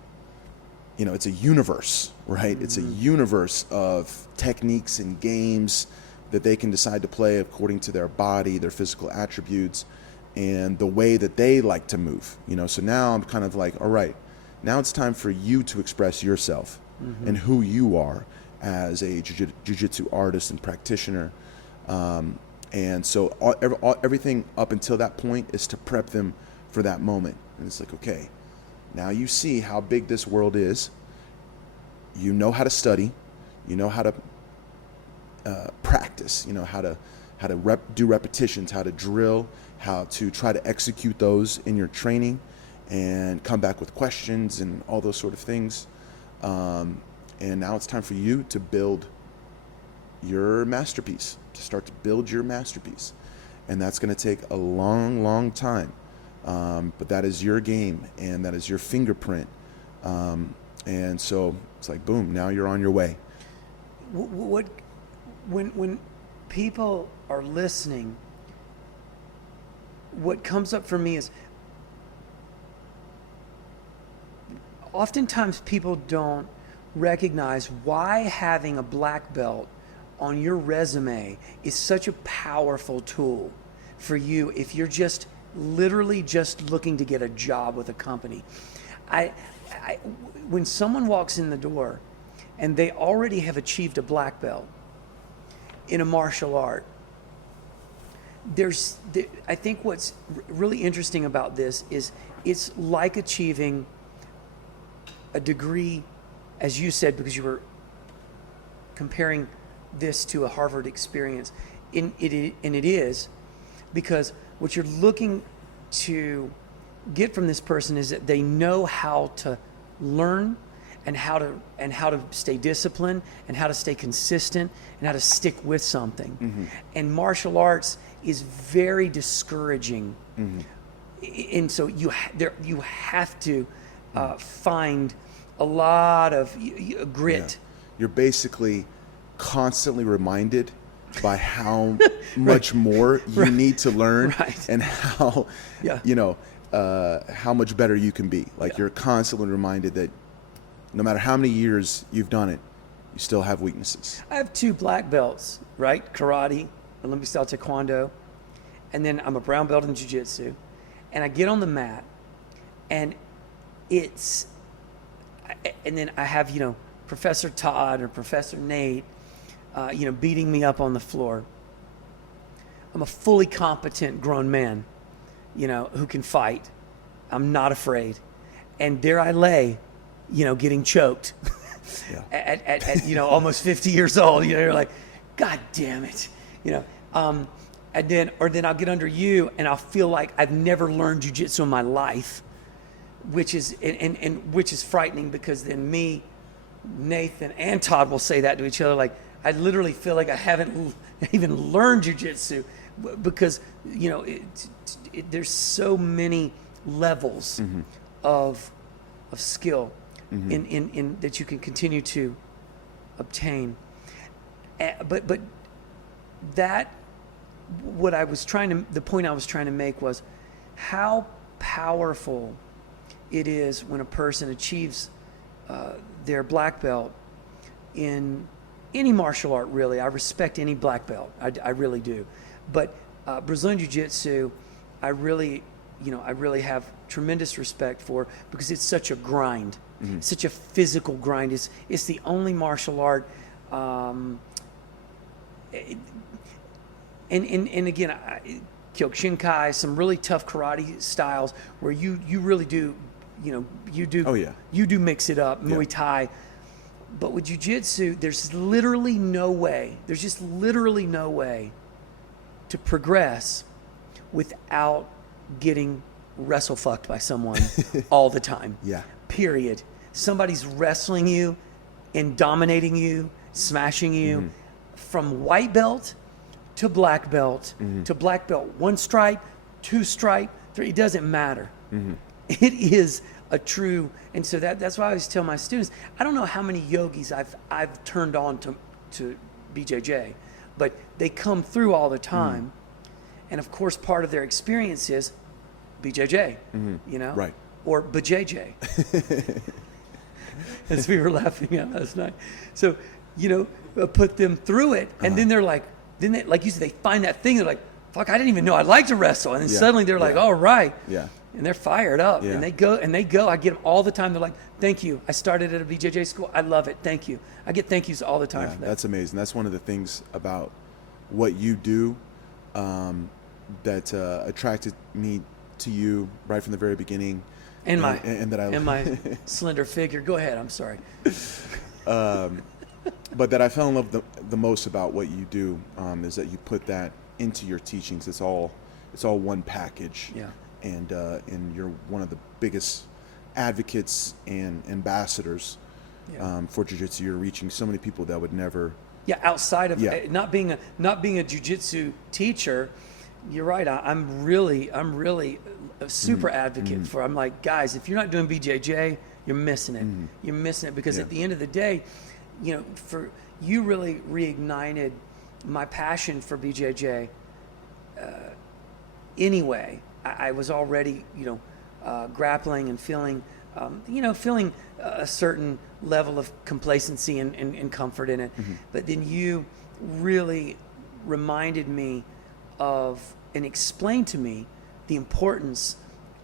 it's a universe, right? It's a universe of techniques and games that they can decide to play according to their body, their physical attributes, and the way that they like to move. So now I'm kind of like, all right, now it's time for you to express yourself and who you are as a jiu-jitsu artist and practitioner. And so everything up until that point is to prep them for that moment. And it's like, okay, now you see how big this world is. You know how to study. You know how to practice. You know, how to do repetitions, how to drill, how to try to execute those in your training, and come back with questions and all those sort of things. And now it's time for you to build your masterpiece, to start to build your masterpiece. And that's going to take a long, long time. But that is your game, and that is your fingerprint. And so it's like, boom, now you're on your way. When people are listening, what comes up for me is oftentimes people don't recognize why having a black belt on your resume is such a powerful tool for you if you're just literally just looking to get a job with a company. When someone walks in the door and they already have achieved a black belt in a martial art, I think what's really interesting about this is it's like achieving a degree, as you said, because you were comparing this to a Harvard experience. And it is because what you're looking to get from this person is that they know how to learn and how to stay disciplined and how to stay consistent and how to stick with something. Mm-hmm. And martial arts is very discouraging. Mm-hmm. And so you have to find a lot of grit. Yeah. You're basically constantly reminded by how much more you need to learn, and how how much better you can be. Like you're constantly reminded that no matter how many years you've done it, you still have weaknesses. I have 2 black belts, right? Karate, Olympic style taekwondo, and then I'm a brown belt in jiu-jitsu. And I get on the mat, and then I have, Professor Todd or Professor Nate, beating me up on the floor. I'm a fully competent grown man, who can fight. I'm not afraid. And there I lay, getting choked at almost 50 years old. You're like, God damn it. And then I'll get under you and I'll feel like I've never learned jiu-jitsu in my life, which is which is frightening, because then me, Nathan, and Todd will say that to each other. Like, I literally feel like I haven't even learned jiu-jitsu, because there's so many levels mm-hmm. of skill mm-hmm. in that you can continue to obtain. But that, the point I was trying to make was how powerful it is when a person achieves their black belt in any martial art. Really, I respect any black belt. I really do. But Brazilian Jiu-Jitsu, I really have tremendous respect for, because it's such a grind, mm-hmm. such a physical grind. It's the only martial art. And again, Kyokushinkai, some really tough karate styles where you really do, you do. Oh yeah. You do mix it up, Muay Thai. But with jiu-jitsu, there's literally no way. There's just literally no way to progress without getting wrestle fucked by someone all the time. Yeah. Period. Somebody's wrestling you and dominating you, smashing you, mm-hmm. from white belt to black belt mm-hmm. to black belt 1 stripe, 2 stripe, 3. It doesn't matter. Mm-hmm. It is a true, and so that's why I always tell my students, I don't know how many yogis I've turned on to BJJ, but they come through all the time, and of course part of their experience is BJJ, mm-hmm. Right, or BJJ, as we were laughing at last night. So put them through it, and then they're like, like you said, they find that thing. They're like, fuck, I didn't even know I liked to wrestle, and then suddenly they're like, all right. Yeah. And they're fired up, and they go. I get them all the time. They're like, "Thank you. I started at a BJJ school. I love it. Thank you." I get thank yous all the time for that. That's amazing. That's one of the things about what you do that attracted me to you right from the very beginning. And my slender figure. Go ahead. I'm sorry. But that I fell in love the most about what you do is that you put that into your teachings. It's all one package. Yeah. And you're one of the biggest advocates and ambassadors for jiu-jitsu. You're reaching so many people that would never. Yeah, outside of Yeah. not being a jiu-jitsu teacher, you're right. I'm really a super advocate for. I'm like, guys, if you're not doing BJJ, you're missing it. You're missing it because at the end of the day, you know, for you really reignited my passion for BJJ. Anyway, I was already, grappling and feeling, feeling a certain level of complacency and comfort in it. But then you really reminded me of and explained to me the importance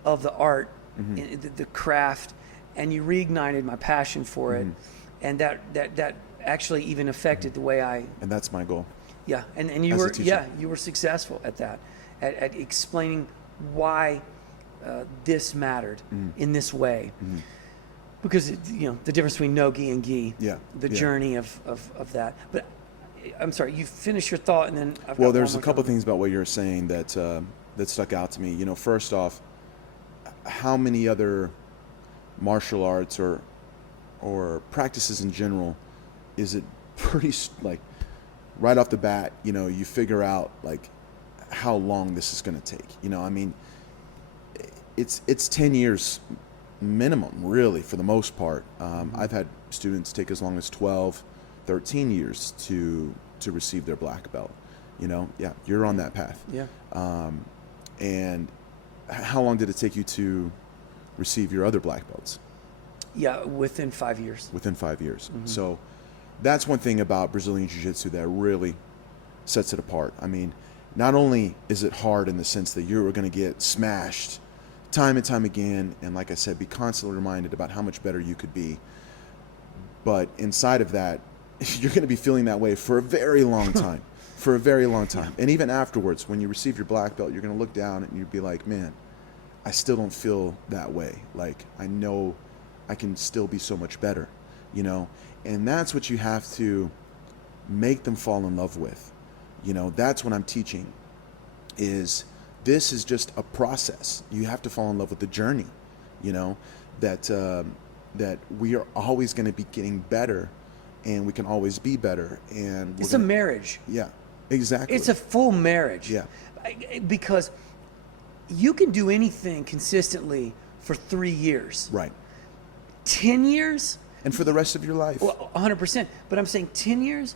of the art, the craft, and you reignited my passion for it. And that actually even affected the way I. And that's my goal. Yeah, and you As a were teacher. you were successful at that, at explaining why this mattered in this way, because the difference between no gi and gi, the journey of that. But I'm sorry, you finish your thought and then. Well, there's a couple things about what you're saying that that stuck out to me. First off, how many other martial arts or practices in general is it pretty like right off the bat, you figure out like how long this is going to take. I mean, it's 10 years minimum, really, for the most part. I've had students take as long as 12, 13 years to receive their black belt. You're on that path. Yeah. And how long did it take you to receive your other black belts? Yeah, within 5 years. Within 5 years. So that's one thing about Brazilian Jiu-Jitsu that really sets it apart. I mean, not only is it hard in the sense that you're going to get smashed time and time again, and like I said, be constantly reminded about how much better you could be, but inside of that, you're going to be feeling that way for a very long time. For a very long time. And even afterwards, when you receive your black belt, you're going to look down and you'll be like, man, I still don't feel that way. Like, I know I can still be so much better, And that's what you have to make them fall in love with. That's what I'm teaching, is this is just a process. You have to fall in love with the journey, that we are always going to be getting better, and we can always be better. And it's a marriage. Yeah, exactly. It's a full marriage. Yeah. Because you can do anything consistently for 3 years. Right. 10 years? And for the rest of your life. Well, 100%. But I'm saying 10 years,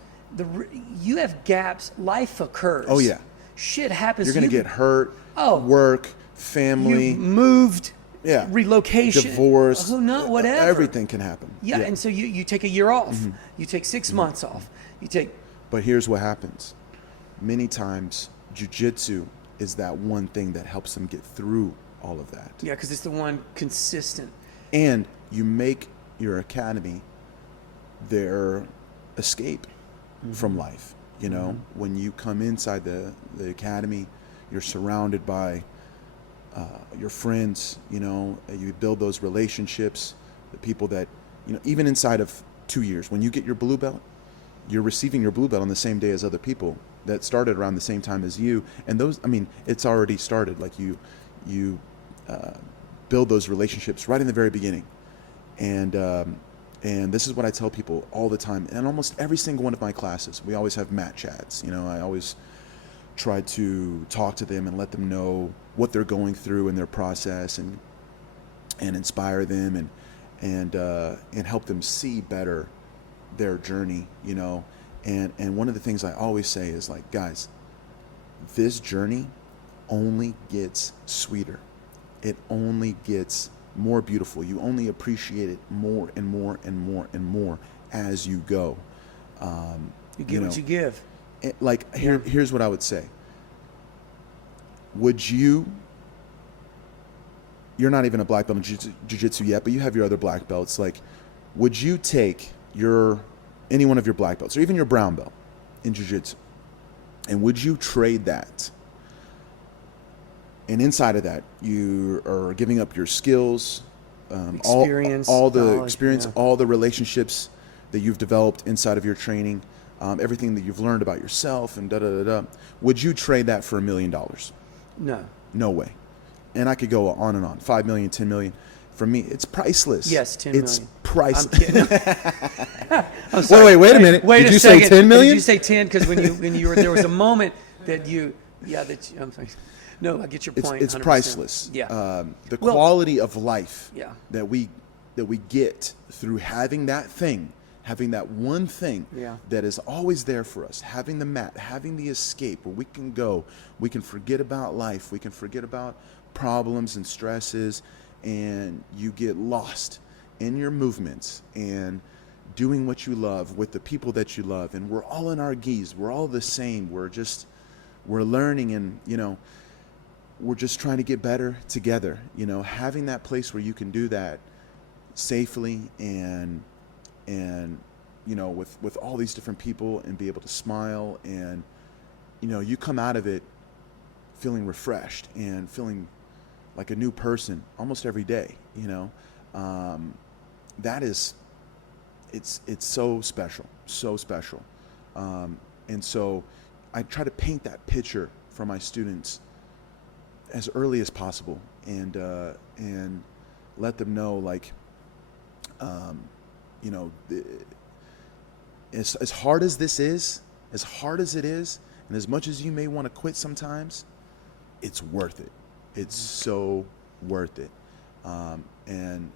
you have gaps. Life occurs. Oh, yeah. Shit happens. You're going to get hurt, Oh. work, family. You moved. Yeah. Relocation. Divorce. Who knows? Whatever. Everything can happen. Yeah, and so you take a year off. You take 6 months off. You take. But here's what happens. Many times, jiu-jitsu is that one thing that helps them get through all of that. Yeah, because it's the one consistent. And you make your academy their escape from life. When you come inside the academy, you're surrounded by your friends, you build those relationships, the people that, even inside of 2 years, when you get your blue belt, you're receiving your blue belt on the same day as other people that started around the same time as you. And those, it's already started. Like you build those relationships right in the very beginning. And this is what I tell people all the time. And almost every single one of my classes, we always have mat chats. I always try to talk to them and let them know what they're going through in their process, and inspire them and help them see better their journey, And one of the things I always say is like, guys, this journey only gets sweeter. It only gets more beautiful. You only appreciate it more and more and more and more as you go. You get what you give. Here's what I would say. You're not even a black belt in jiu-jitsu yet, but you have your other black belts. Like, would you take any one of your black belts, or even your brown belt in jiu-jitsu, and would you trade that? And inside of that, you are giving up your skills, Experience, all the knowledge, experience, all the relationships that you've developed inside of your training, everything that you've learned about yourself and would you trade that for $1 million? No. No way. And I could go on and on. 5 million, 10 million. For me, it's priceless. Yes, 10 million. It's priceless. I'm kidding. I'm sorry. Wait a minute. Wait Did a you second. say 10 million? Did you say 10? Because when you were, there was a moment that I'm sorry. No, I get your point. It's 100%. priceless. Yeah. The quality of life Yeah. that we get through having that thing, having that one thing Yeah. that is always there for us, having the mat, having the escape where we can go, we can forget about life, we can forget about problems and stresses, and you get lost in your movements and doing what you love with the people that you love. And we're all in our geese. We're all the same. We're learning, and, we're just trying to get better together. Having that place where you can do that safely and with all these different people and be able to smile, and you come out of it feeling refreshed and feeling like a new person almost every day. That is, it's so special, and so I try to paint that picture for my students as early as possible, and let them know, like, as hard as this is, as hard as it is, and as much as you may want to quit sometimes, it's worth it. It's so worth it. And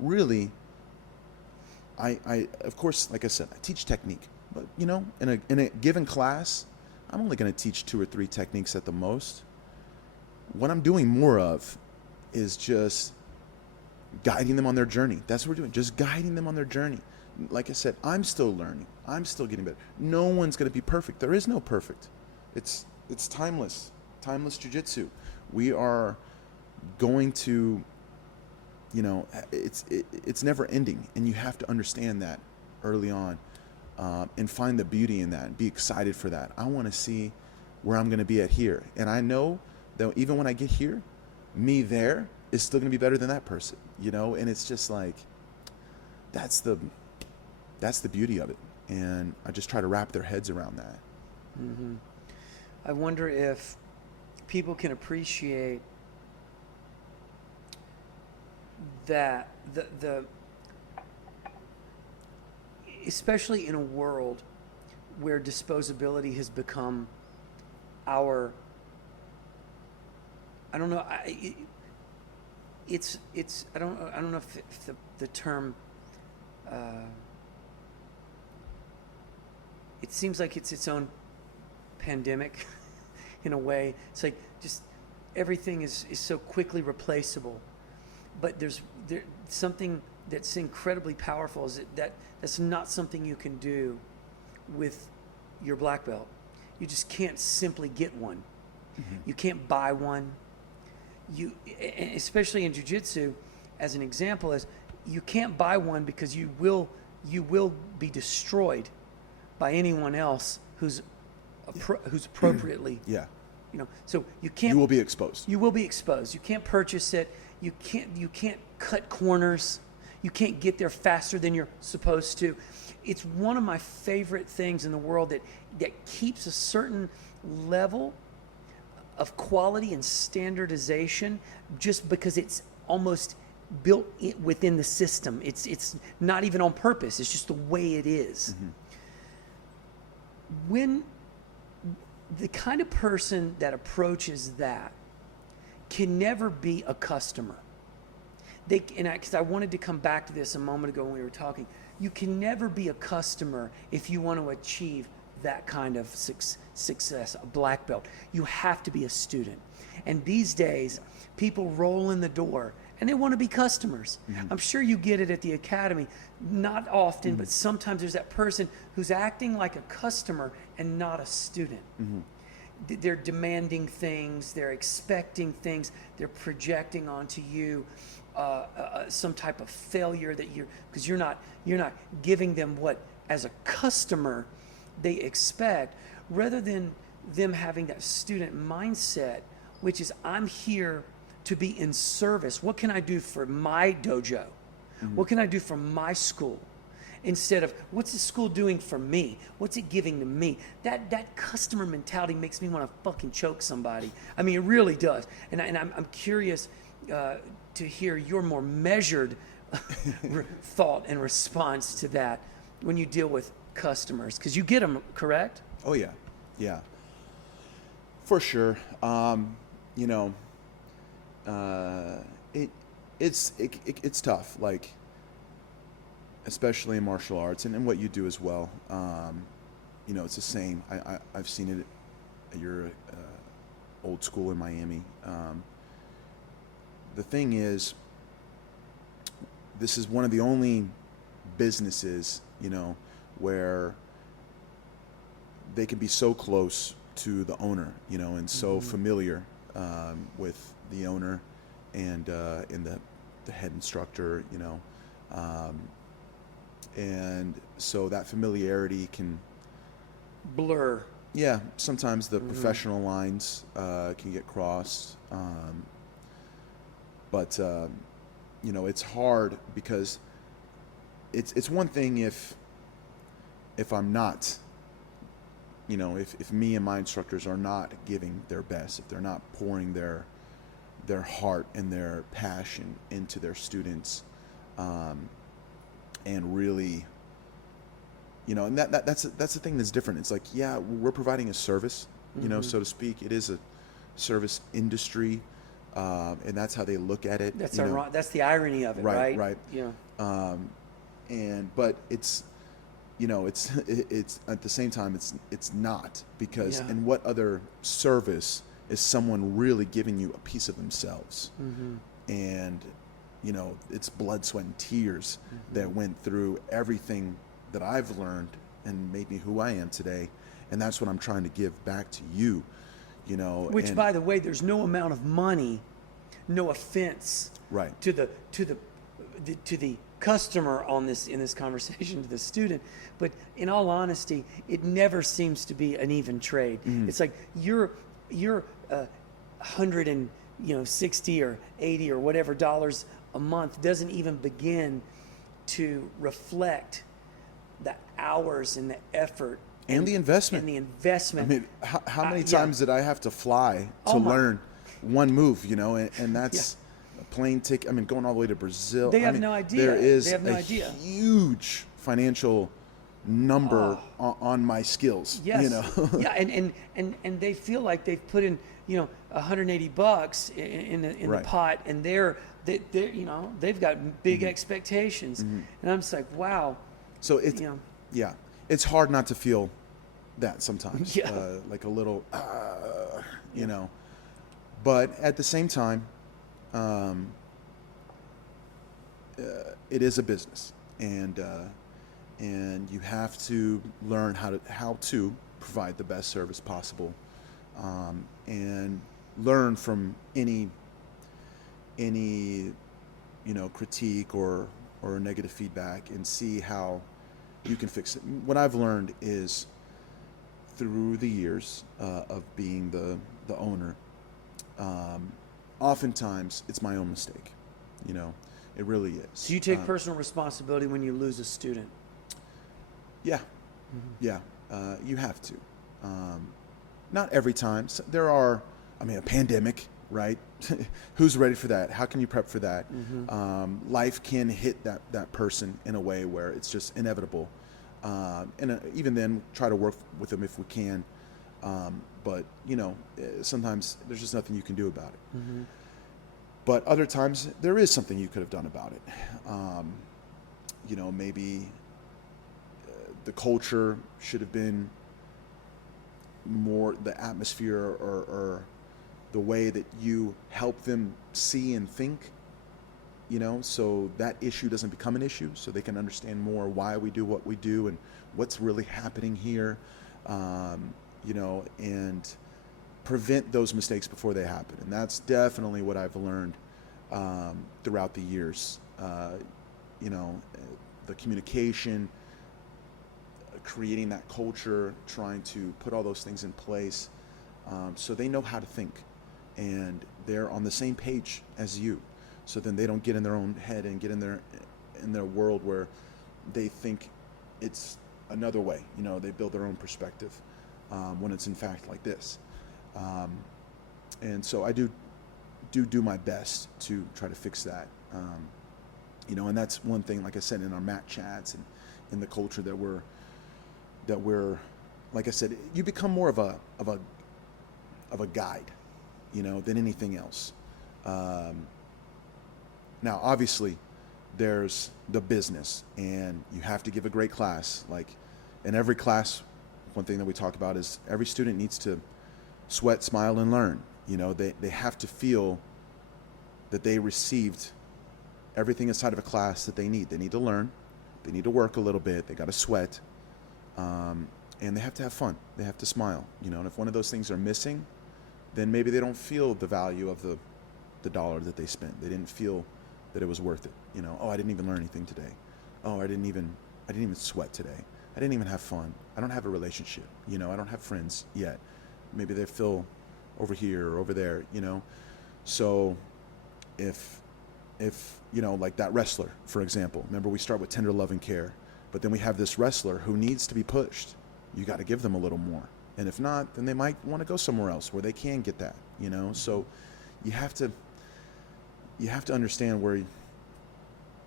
really, I of course, like I said, I teach technique, but in a given class, I'm only going to teach 2 or 3 techniques at the most. What I'm doing more of is just guiding them on their journey. That's what we're doing, just guiding them on their journey. Like I said, I'm still learning. I'm still getting better. No one's going to be perfect. There is no perfect. It's timeless jiu-jitsu. We are going to, it's never ending, and you have to understand that early on, and find the beauty in that and be excited for that. I want to see where I'm going to be at here, and I know that even when I get here, me there is still going to be better than that person, and it's just like, that's the beauty of it, and I just try to wrap their heads around that. Mm-hmm. I wonder if people can appreciate that the especially in a world where disposability has become our, I don't know, it's I don't know if the term, it seems like it's its own pandemic in a way. It's like just everything is so quickly replaceable, but there's something that's incredibly powerful is that's not something you can do with your black belt. You just can't simply get one. Mm-hmm. You can't buy one. You, especially in jiu-jitsu, as an example, is you can't buy one because you will be destroyed by anyone else who's appropriately. Yeah. So you can't. You will be exposed. You will be exposed. You can't purchase it. You can't cut corners. You can't get there faster than you're supposed to. It's one of my favorite things in the world that keeps a certain level of quality and standardization, just because it's almost built within the system. It's not even on purpose. It's just the way it is. Mm-hmm. When the kind of person that approaches that can never be a customer. Because I wanted to come back to this a moment ago when we were talking. You can never be a customer if you want to achieve that kind of success, a black belt. You have to be a student. And these days, people roll in the door and they want to be customers. Mm-hmm. I'm sure you get it at the academy. Not often, mm-hmm. but sometimes there's that person who's acting like a customer and not a student. Mm-hmm. They're demanding things, they're expecting things, they're projecting onto you some type of failure because you're not giving them what, as a customer, they expect, rather than them having that student mindset, which is, I'm here to be in service. What can I do for my dojo? Mm-hmm. What can I do for my school? instead of what's the school doing for me? What's it giving to me? That customer mentality makes me want to fucking choke somebody. I mean, it really does. And I'm curious to hear your more measured thought and response to that when you deal with customers, because you get them, correct? Oh yeah, yeah, for sure. You know, it's tough, like especially in martial arts and what you do as well. You know, it's the same. I've seen it at your old school in Miami. The thing is, this is one of the only businesses, you know, where they can be so close to the owner, you know, and so familiar with the owner and the head instructor, you know, and so that familiarity can blur. Yeah, sometimes the professional lines can get crossed, but you know, it's hard because it's one thing if I'm not, you know, if me and my instructors are not giving their best, if they're not pouring their heart and their passion into their students, and really, you know, and that's the thing that's different. It's like, yeah, we're providing a service, you know, so to speak. It is a service industry, and that's how they look at it. That's that's the irony of it, right? Right. Yeah. But it's, you know, it's at the same time it's not, because in what other service is someone really giving you a piece of themselves? And you know, it's blood, sweat, and tears that went through everything that I've learned and made me who I am today, and that's what I'm trying to give back to you, you know. Which, by the way, there's no amount of money, no offense, right, to the customer in this conversation, to the student, but in all honesty, it never seems to be an even trade. It's like you're 160 or 80 or whatever dollars a month doesn't even begin to reflect the hours and the effort and the investment. I mean, how many times did I have to fly to learn one move, you know, and that's a plane ticket. I mean, going all the way to Brazil. They have no idea. There is they have no idea. Huge financial number on my skills. Yes. You know. Yeah, and they feel like they've put in, you know, $180 in the pot, and they're you know, they've got big expectations, and I'm just like, wow. So it's, you know, yeah, it's hard not to feel that sometimes, Yeah. like a little, you know, but at the same time, it is a business, and you have to learn how to provide the best service possible, and learn from any you know, critique or negative feedback, and see how you can fix it. What I've learned is, through the years of being the owner, oftentimes it's my own mistake. You know, it really is. So you take personal responsibility when you lose a student? Yeah, yeah, you have to. Not every time. There are, I mean, a pandemic, right? Who's ready for that? How can you prep for that? Life can hit that person in a way where it's just inevitable. And even then, try to work with them if we can. But, you know, sometimes there's just nothing you can do about it. But other times, there is something you could have done about it. You know, maybe the culture should have been more, the atmosphere or the way that you help them see and think, you know, so that issue doesn't become an issue, so they can understand more why we do what we do and what's really happening here, you know, and prevent those mistakes before they happen. And that's definitely what I've learned throughout the years. You know, the communication, creating that culture, trying to put all those things in place, so they know how to think and they're on the same page as you, so then they don't get in their own head and get in their world where they think it's another way. You know, they build their own perspective when it's in fact like this. And so I do my best to try to fix that. You know, and that's one thing, like I said, in our mat chats and in the culture that we're, like I said, you become more of a guide, you know, than anything else. Now, obviously, there's the business, and you have to give a great class. Like in every class, one thing that we talk about is every student needs to sweat, smile, and learn. You know, they have to feel that they received everything inside of a class that they need. They need to learn. They need to work a little bit. They got to sweat. And they have to have fun. They have to smile. You know, and if one of those things are missing, then maybe they don't feel the value of the dollar that they spent. They didn't feel that it was worth it. You know, oh, I didn't even learn anything today. Oh, I didn't even sweat today. I didn't even have fun. I don't have a relationship. You know, I don't have friends yet. Maybe they feel over here or over there, you know. So if you know, like that wrestler, for example, remember we start with tender love and care, but then we have this wrestler who needs to be pushed. You got to give them a little more. And if not, then they might want to go somewhere else where they can get that, you know. So you have to understand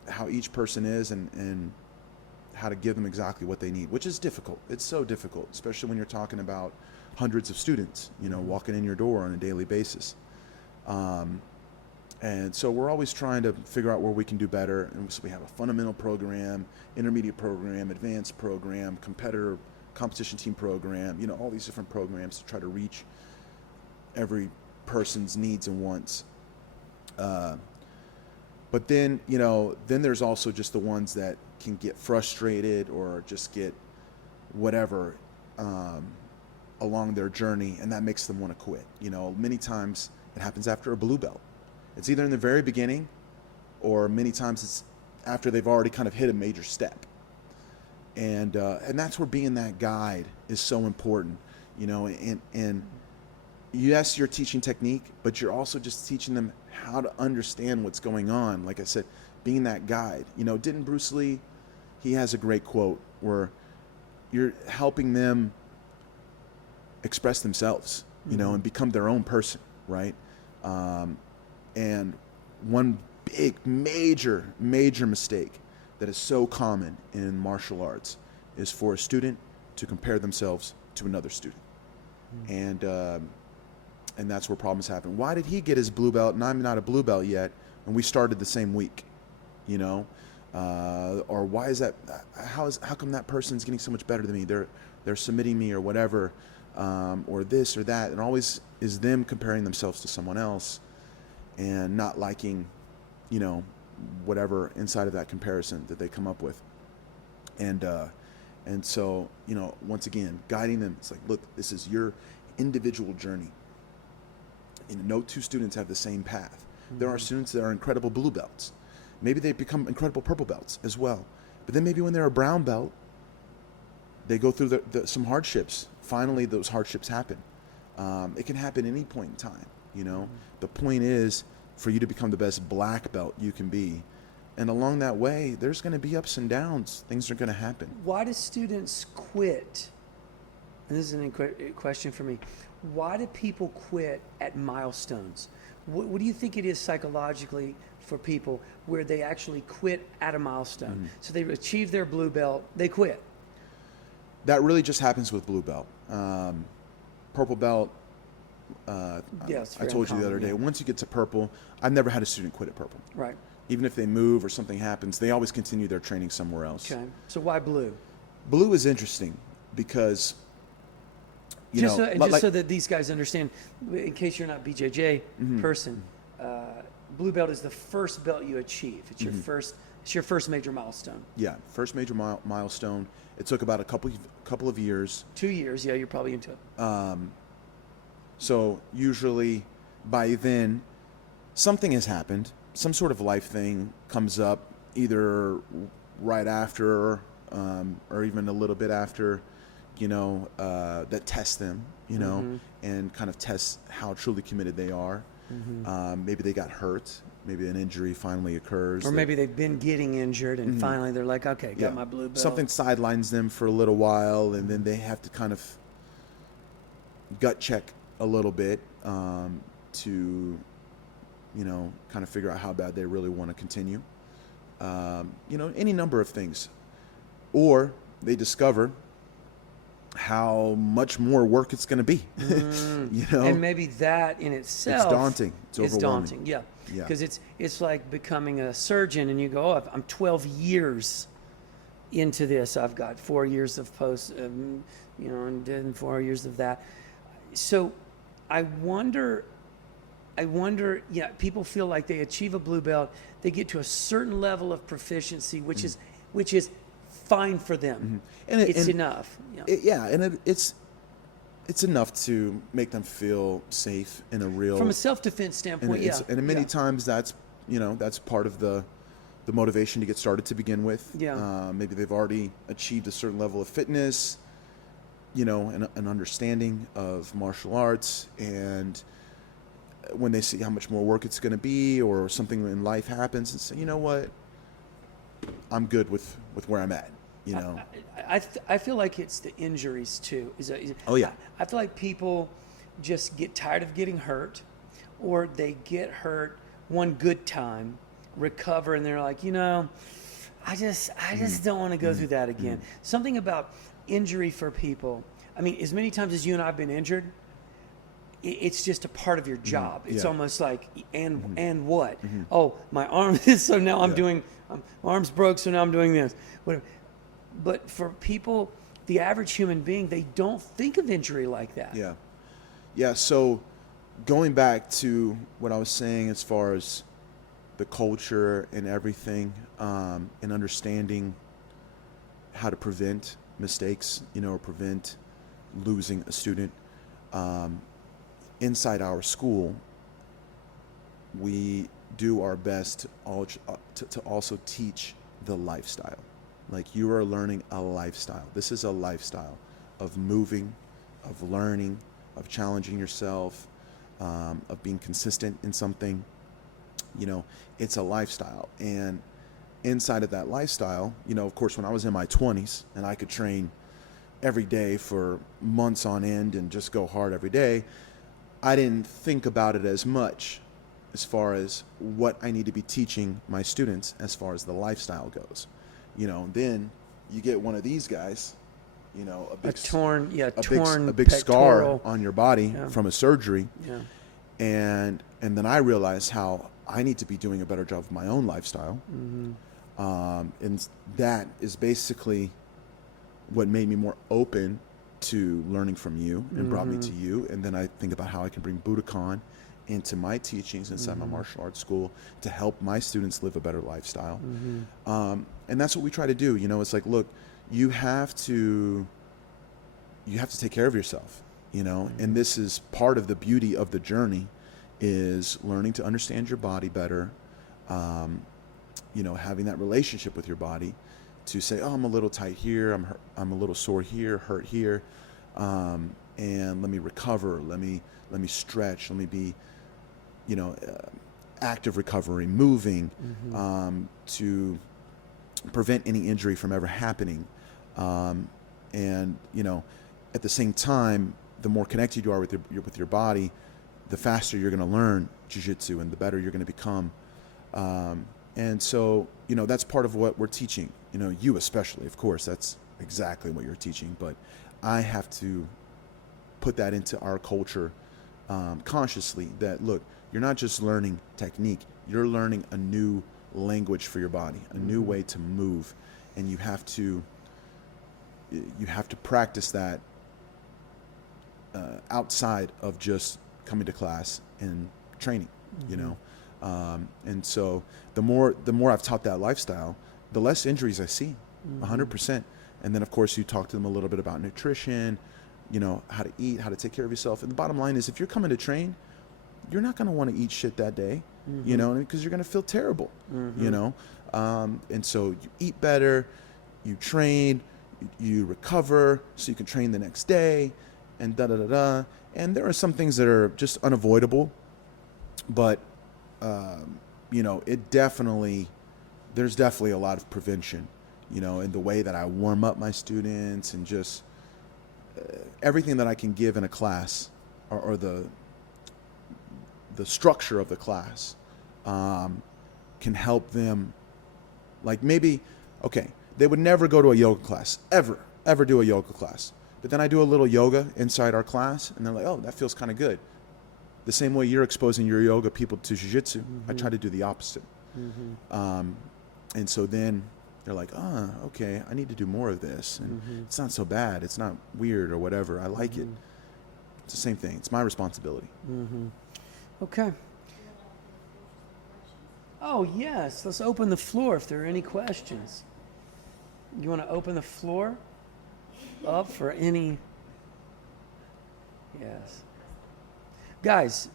how each person is and how to give them exactly what they need, which is difficult. It's so difficult, especially when you're talking about hundreds of students, you know, walking in your door on a daily basis. And so we're always trying to figure out where we can do better. And so we have a fundamental program, intermediate program, advanced program, competition team program, you know, all these different programs to try to reach every person's needs and wants. But then, you know, then there's also just the ones that can get frustrated or just get whatever along their journey, and that makes them want to quit. You know, many times it happens after a blue belt. It's either in the very beginning or many times it's after they've already kind of hit a major step. And that's where being that guide is so important, you know, and yes, you're teaching technique, but you're also just teaching them how to understand what's going on. Like I said, being that guide. You know, didn't Bruce Lee, he has a great quote where you're helping them express themselves, you know, and become their own person, right? And one big, major mistake that is so common in martial arts is for a student to compare themselves to another student. And that's where problems happen. Why did he get his blue belt and I'm not a blue belt yet and we started the same week, you know? Or why is that, how come that person's getting so much better than me? They're submitting me or whatever, or this or that. And always is them comparing themselves to someone else and not liking, you know, whatever inside of that comparison that they come up with. And so, you know, once again, guiding them, it's like, look, this is your individual journey. You know, no two students have the same path. There are students that are incredible blue belts. Maybe they become incredible purple belts as well. But then maybe when they're a brown belt, they go through some hardships. Finally, those hardships happen. It can happen any point in time, you know. The point is for you to become the best black belt you can be. And along that way, there's going to be ups and downs. Things are going to happen. Why do students quit? And this is a question for me. Why do people quit at milestones? What do you think it is psychologically for people where they actually quit at a milestone? So they achieve their blue belt, they quit. That really just happens with blue belt. Purple belt, Yes, I told you the other day, once you get to purple, I've never had a student quit at purple. Right. Even if they move or something happens, they always continue their training somewhere else. Okay. So why blue? Blue is interesting because, So that these guys understand, in case you're not a BJJ person, blue belt is the first belt you achieve. It's your first major milestone. Yeah, first major milestone. It took about a couple of years. 2 years, yeah, you're probably into it. So usually by then, something has happened. Some sort of life thing comes up, either right after or even a little bit after, you know, that tests them, you know, and kind of tests how truly committed they are. Maybe they got hurt, maybe an injury finally occurs. Or maybe they've been getting injured and finally they're like, okay, got my blue belt. Something sidelines them for a little while, and then they have to kind of gut check a little bit to, kind of figure out how bad they really want to continue. Any number of things. Or they discover how much more work it's going to be. And maybe that in itself, it's daunting. It's overwhelming. Daunting, yeah. Because it's like becoming a surgeon, and you go, oh, I'm 12 years into this. I've got 4 years of post, and then 4 years of that. So I wonder, people feel like they achieve a blue belt, they get to a certain level of proficiency, which is fine for them. And it's enough. It's enough to make them feel safe in a real. From a self-defense standpoint, and many times that's part of the motivation to get started to begin with. Maybe they've already achieved a certain level of fitness, an understanding of martial arts, and when they see how much more work it's going to be, or something in life happens, and say, you know what, I'm good with where I'm at. I feel like it's the injuries too. I feel like people just get tired of getting hurt, or they get hurt one good time, recover, and they're like, I just don't want to go through that again. Something about injury for people. I mean, as many times as you and I have been injured, it's just a part of your job. It's almost like, and what? Oh, my arm is, so now I'm doing, my arm's broke, so now I'm doing this. Whatever. But for people, the average human being, they don't think of injury like that. Yeah. So going back to what I was saying as far as the culture and everything, and understanding how to prevent mistakes, or prevent losing a student. Inside our school, we do our best to also teach the lifestyle. Like, you are learning a lifestyle. This is a lifestyle of moving, of learning, of challenging yourself, of being consistent in something. It's a lifestyle. And inside of that lifestyle, of course, when I was in my 20s and I could train every day for months on end and just go hard every day, I didn't think about it as much as far as what I need to be teaching my students as far as the lifestyle goes. Then you get one of these guys, a big scar on your body from a surgery. And then I realized how I need to be doing a better job of my own lifestyle. And that is basically what made me more open to learning from you and brought me to you. And then I think about how I can bring Budokon into my teachings inside my martial arts school to help my students live a better lifestyle. And that's what we try to do. It's like, look, you have to take care of yourself, and this is part of the beauty of the journey, is learning to understand your body better, having that relationship with your body to say, oh, I'm a little tight here, I'm a little sore here, hurt here, and let me recover, let me stretch, let me be, active recovery, moving, to prevent any injury from ever happening. And at the same time, the more connected you are with your body, the faster you're going to learn jiu-jitsu and the better you're going to become. And so, that's part of what we're teaching. You especially, of course, that's exactly what you're teaching. But I have to put that into our culture consciously, that, look, you're not just learning technique, you're learning a new language for your body, a new way to move, and you have to practice that outside of just coming to class and training. And so the more I've taught that lifestyle, the less injuries I see. 100%. And then, of course, you talk to them a little bit about nutrition, how to eat, how to take care of yourself. And the bottom line is, if you're coming to train, you're not going to want to eat shit that day, because you're going to feel terrible, and so you eat better, you train, you recover so you can train the next day, and and there are some things that are just unavoidable, but there's definitely a lot of prevention, in the way that I warm up my students, and just everything that I can give in a class, or the structure of the class, can help them. Like, maybe, okay, they would never go to a yoga class, ever do a yoga class. But then I do a little yoga inside our class, and they're like, oh, that feels kind of good. The same way you're exposing your yoga people to jiu-jitsu, I try to do the opposite. And so then they're like, okay, I need to do more of this. And it's not so bad. It's not weird or whatever. I like it. It's the same thing. It's my responsibility. Okay. Oh, yes. Let's open the floor if there are any questions. You want to open the floor up for any? Yes. Guys,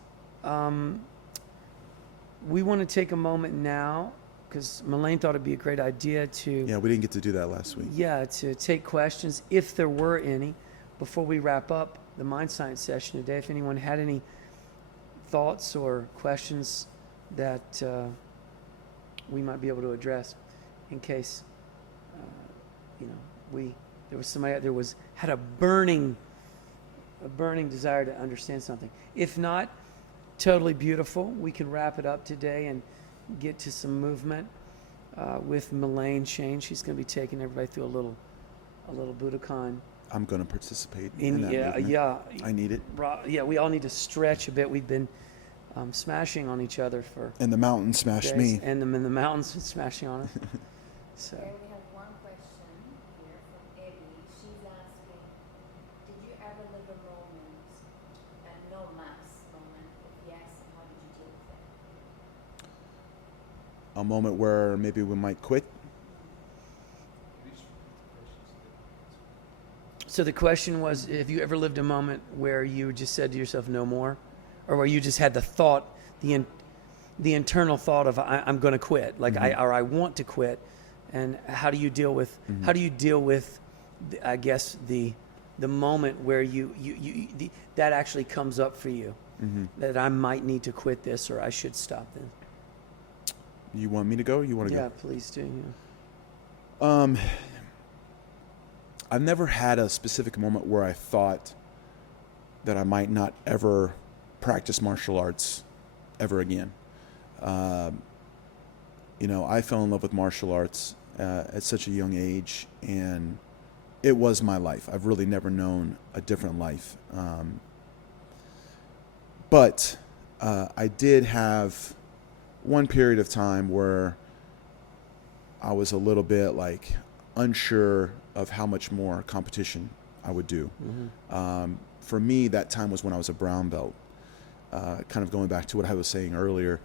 we want to take a moment now, because Melaine thought it'd be a great idea to... Yeah, we didn't get to do that last week. Yeah, to take questions, if there were any, before we wrap up the Mind Science session today. If anyone had any thoughts or questions that we might be able to address, in case, there was somebody out there had a burning desire to understand something. If not, totally beautiful. We can wrap it up today and get to some movement with Melaine Shayne. She's going to be taking everybody through a little Budokon. I'm going to participate in that movement. Yeah. I need it. Yeah, we all need to stretch a bit. We've been smashing on each other for... And the mountain smashed days, me. and the mountains smashing on us. So. Okay, we have one question here from Eddie. She's asking, did you ever live a moment, a no mass moment? If yes, how did you deal with it? A moment where maybe we might quit. So the question was, have you ever lived a moment where you just said to yourself, no more? Or where you just had the thought, the internal thought of, I'm going to quit, like I want to quit. And how do you deal with, I guess, the moment where that actually comes up for you, that I might need to quit this, or I should stop this? You want me to go? Or you want to go? Yeah, please do. Yeah. I've never had a specific moment where I thought that I might not ever practice martial arts ever again. I fell in love with martial arts at such a young age, and it was my life. I've really never known a different life. But I did have one period of time where I was a little bit unsure of how much more competition I would do. For me, that time was when I was a brown belt. Kind of going back to what I was saying earlier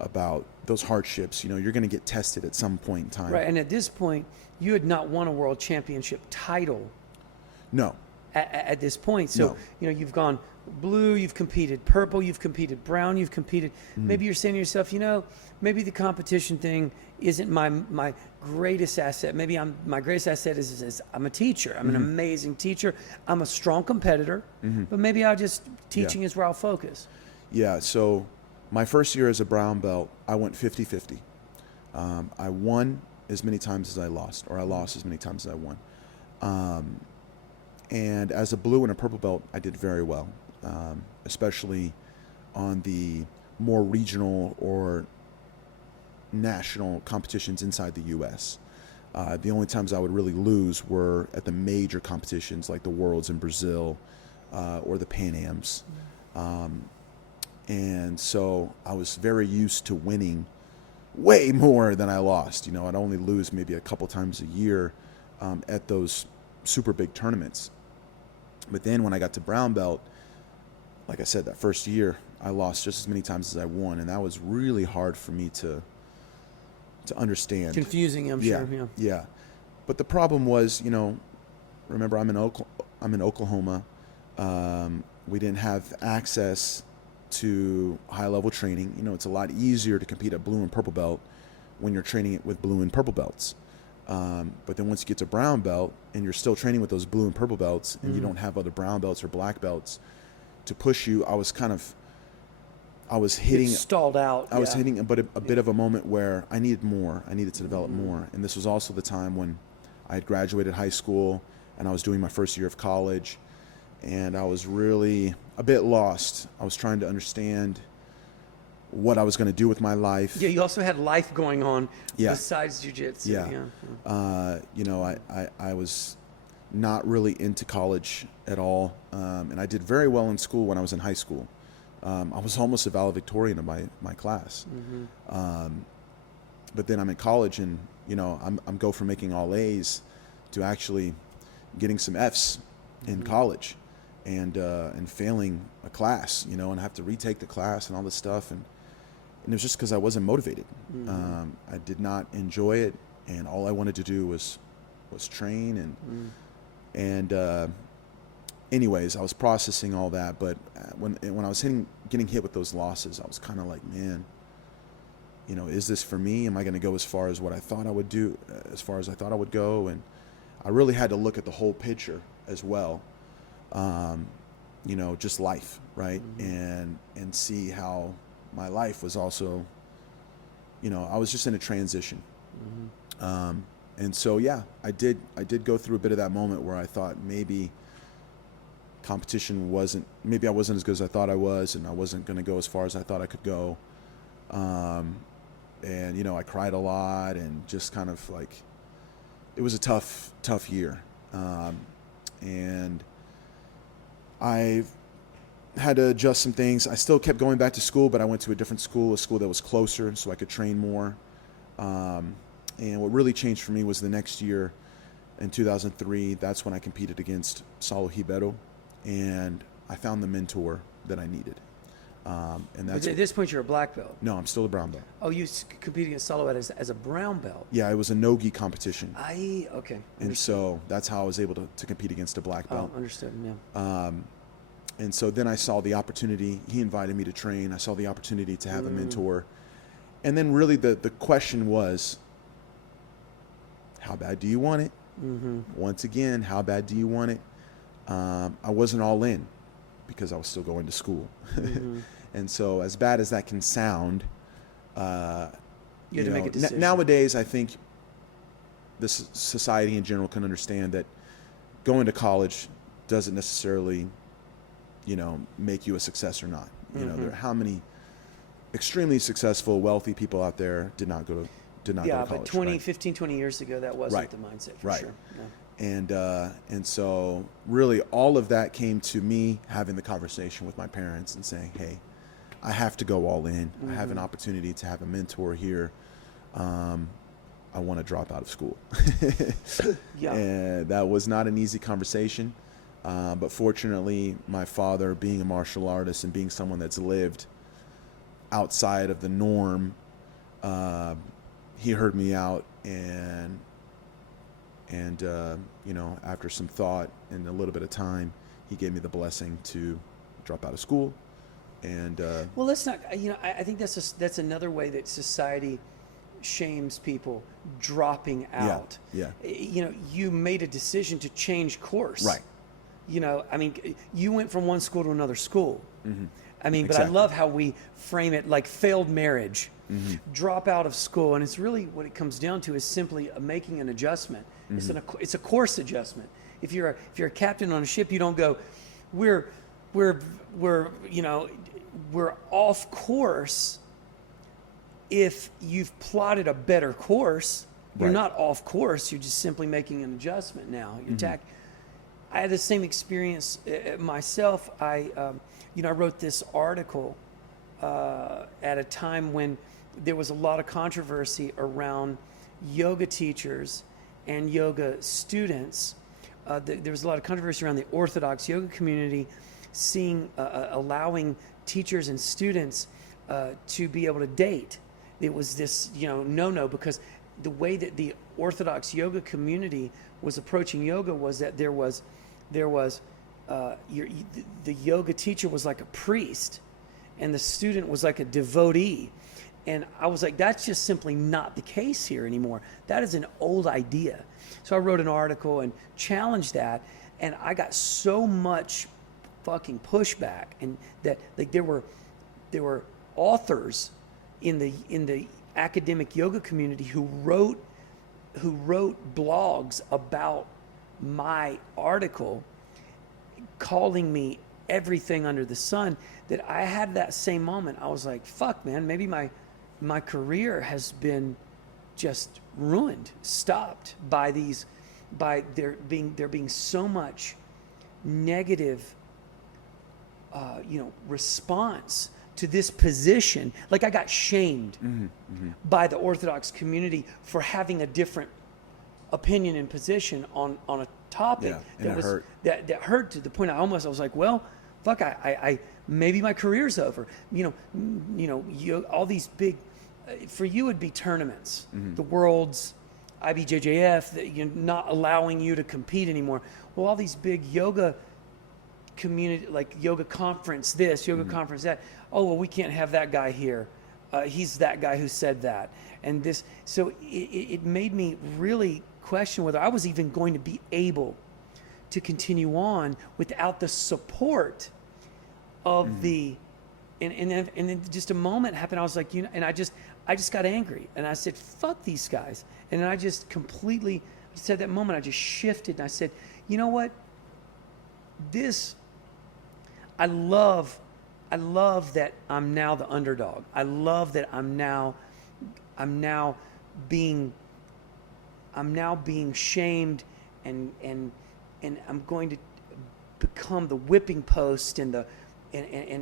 about those hardships. You're going to get tested at some point in time. Right, and at this point, you had not won a world championship title. No. At this point. So, No. You've gone blue, you've competed purple, you've competed brown, you've competed. Maybe you're saying to yourself, maybe the competition thing isn't my greatest asset. Maybe my greatest asset is I'm a teacher. I'm an amazing teacher. I'm a strong competitor, but maybe teaching is where I'll focus. Yeah, so my first year as a brown belt, I went 50-50. I won as many times as I lost, or I lost as many times as I won. And as a blue and a purple belt, I did very well, especially on the more regional or national competitions inside the U.S. The only times I would really lose were at the major competitions like the Worlds in Brazil or the Pan Ams. And so I was very used to winning way more than I lost. I'd only lose maybe a couple times a year at those super big tournaments. But then when I got to brown belt, like I said, that first year, I lost just as many times as I won. And that was really hard for me to understand. Confusing, I'm sure. Yeah. But the problem was, remember I'm in Oklahoma. We didn't have access to high-level training. It's a lot easier to compete at blue and purple belt when you're training it with blue and purple belts. But then once you get to brown belt and you're still training with those blue and purple belts and you don't have other brown belts or black belts to push you, I was kind of I was hitting, stalled out. I was hitting, but a bit of a moment where I needed more. I needed to develop more. And this was also the time when I had graduated high school and I was doing my first year of college, and I was really a bit lost. I was trying to understand what I was going to do with my life. Yeah, you also had life going on Yeah. besides jiu-jitsu. Yeah. You know, I was not really into college at all, and I did very well in school when I was in high school. I was almost a valedictorian of my class. But then I'm in college, and you know, I'm go from making all A's to actually getting some F's in college, and failing a class, you know, and I have to retake the class and all this stuff, and it was just because I wasn't motivated. I did not enjoy it, and all I wanted to do was train, and anyways, I was processing all that. But when I was getting hit with those losses, I was kind of like, man, you know, is this for me? Am I going to go as far as what I thought I would do, as far as I thought I would go? And I really had to look at the whole picture as well. You know, just life, right? And see how my life was also, you know, I was just in a transition. And so, yeah, I did go through a bit of that moment where I thought maybe competition maybe I wasn't as good as I thought I was, and I wasn't going to go as far as I thought I could go. And, you know, I cried a lot, and just kind of like, it was a tough year. And I had to adjust some things. I still kept going back to school, but I went to a different school, a school that was closer, so I could train more. And what really changed for me was the next year, in 2003, that's when I competed against Saulo Ribeiro, and I found the mentor that I needed. And that's At this point, you're a black belt. no, I'm still a brown belt. Oh, you competed against Saulo as a brown belt. Yeah, it was a no-gi competition, Okay. and so that's how I was able to compete against a black belt. Understood. Yeah. And so then I saw the opportunity. He invited me to train. I saw the opportunity to have a mentor. And then really the question was, how bad do you want it? Once again, how bad do you want it? I wasn't all in because I was still going to school. And so as bad as that can sound, You had to make a decision. Nowadays, I think this society in general can understand that going to college doesn't necessarily, you know, make you a success or not. You know, there are how many extremely successful, wealthy people out there did not go to college. But 15, 20 years ago, that wasn't the mindset for sure. Yeah. And so really all of that came to me having the conversation with my parents and saying, hey, I have to go all in. I have an opportunity to have a mentor here. I want to drop out of school. And that was not an easy conversation. But fortunately, my father, being a martial artist and being someone that's lived outside of the norm, he heard me out, and you know, after some thought and a little bit of time, he gave me the blessing to drop out of school. And well, let's not. You know, I think that's another way that society shames people dropping out. Yeah. You know, you made a decision to change course. Right. You know, I mean, you went from one school to another school. I mean, but Exactly. I love how we frame it like failed marriage, drop out of school, and it's really what it comes down to is simply making an adjustment. It's a course adjustment. If you're a captain on a ship, you don't go, we're you know, we're off course. If you've plotted a better course, you're Right. not off course. You're just simply making an adjustment now. I had the same experience myself. You know, I wrote this article at a time when there was a lot of controversy around yoga teachers and yoga students. There was a lot of controversy around the Orthodox yoga community allowing teachers and students to be able to date. It was this, you know, no, because the way that the Orthodox yoga community was approaching yoga was that there was the yoga teacher was like a priest, and the student was like a devotee. And I was like, that's just simply not the case here anymore. That is an old idea. So I wrote an article and challenged that, and I got so much fucking pushback, and that like there were authors in the academic yoga community who wrote blogs about my article, calling me everything under the sun, that I had that same moment. I was like, fuck, man, maybe my career has been just ruined, stopped by there being so much negative response to this position. Like, I got shamed by the Orthodox community for having a different opinion and position on a topic. Yeah, and it hurt. That hurt to the point I was like, well, fuck, I maybe my career's over. All these big, for you it'd be tournaments, the world's IBJJF, that you're not allowing you to compete anymore. Well, all these big yoga community, like yoga conference this, yoga conference that. Oh, well, we can't have that guy here. He's that guy who said that. And this, so it made me really question whether I was even going to be able to continue on without the support of the, and then just a moment happened. I was like, and I just got angry, and I said, fuck these guys. And then I just completely, at that moment, I just shifted, and I said, you know what? I love that I'm now the underdog. I love that I'm now being shamed, and I'm going to become the whipping post and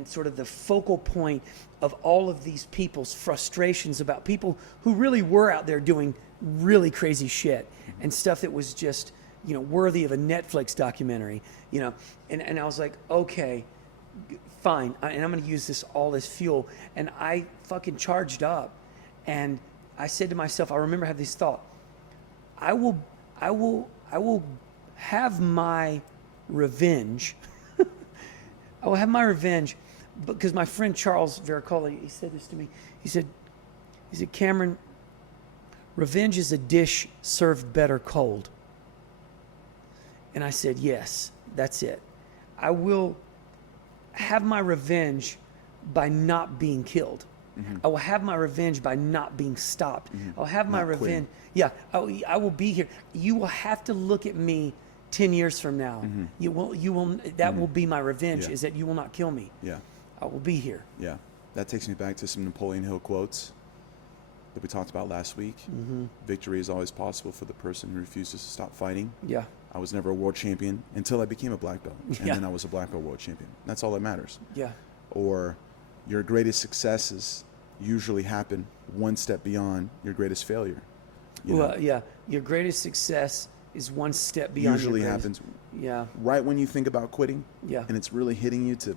sort of the focal point of all of these people's frustrations about people who really were out there doing really crazy shit and stuff that was just, worthy of a Netflix documentary, and I was like, okay, fine, and I'm going to use this all as fuel. And I fucking charged up, and I said to myself, I remember having this thought, I will have my revenge. I will have my revenge, because my friend Charles Vericoli, he said this to me. He said, Cameron, revenge is a dish served better cold. And I said, yes, that's it. I will have my revenge by not being killed. I will have my revenge by not being stopped. I'll have my revenge. Yeah, I will be here. You will have to look at me 10 years from now. You will. That will be my revenge. Is that you will not kill me. Yeah, I will be here. Yeah, that takes me back to some Napoleon Hill quotes that we talked about last week. Victory is always possible for the person who refuses to stop fighting. Yeah. I was never a world champion until I became a black belt, and then I was a black belt world champion. That's all that matters. Yeah. Or your greatest successes usually happen one step beyond your greatest failure. Yeah. Your greatest success is one step beyond. Usually your happens. Yeah. Right when you think about quitting. Yeah. And it's really hitting you to,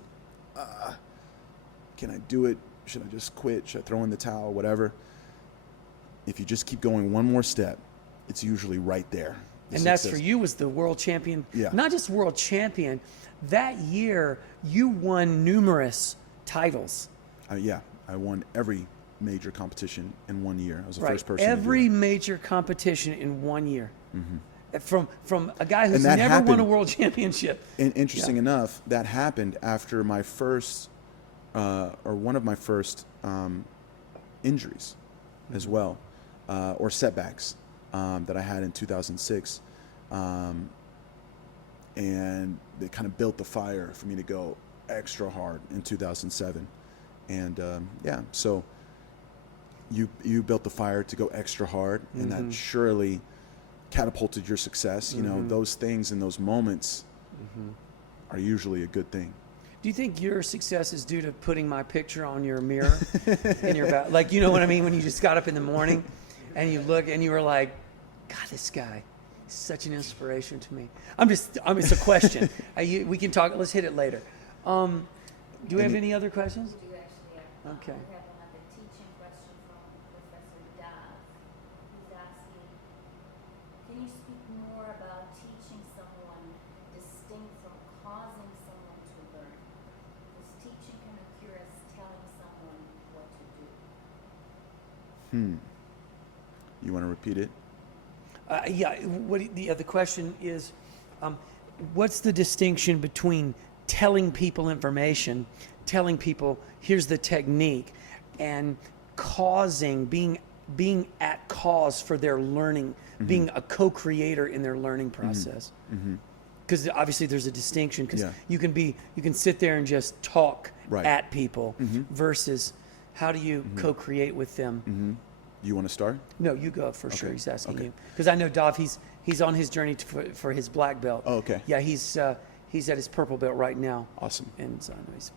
can I do it? Should I just quit? Should I throw in the towel? Whatever. If you just keep going one more step, it's usually right there. And that's for you, was the world champion. Yeah. Not just world champion. That year, you won numerous titles. I won every major competition in 1 year. I was the Right. first person Every to do major competition in 1 year. From a guy who's never won a world championship. And interesting enough, that happened after my first, or one of my first injuries as well, or setbacks that I had in 2006. And they kind of built the fire for me to go extra hard in 2007. And so you built the fire to go extra hard, and that surely catapulted your success. Those things and those moments are usually a good thing. Do you think your success is due to putting my picture on your mirror in your back? Like, you know what I mean? When you just got up in the morning and you look and you were like, God, this guy is such an inspiration to me. It's a question. We can talk. Let's hit it later. Do we have any other questions? We do actually. Okay. We have another teaching question from Professor Daz. He's asking, can you speak more about teaching someone distinct from causing someone to learn? Does teaching come occur as telling someone what to do? You want to repeat it? The question is, what's the distinction between telling people information, telling people here's the technique, and being at cause for their learning, being a co-creator in their learning process. Because obviously there's a distinction, because you can sit there and just talk at people versus how do you co-create with them. You want to start? No, you go for sure. He's asking Okay. you, because I know Dov. He's on his journey for his black belt. Oh, okay. Yeah, he's at his purple belt right now. Awesome. And so anyways,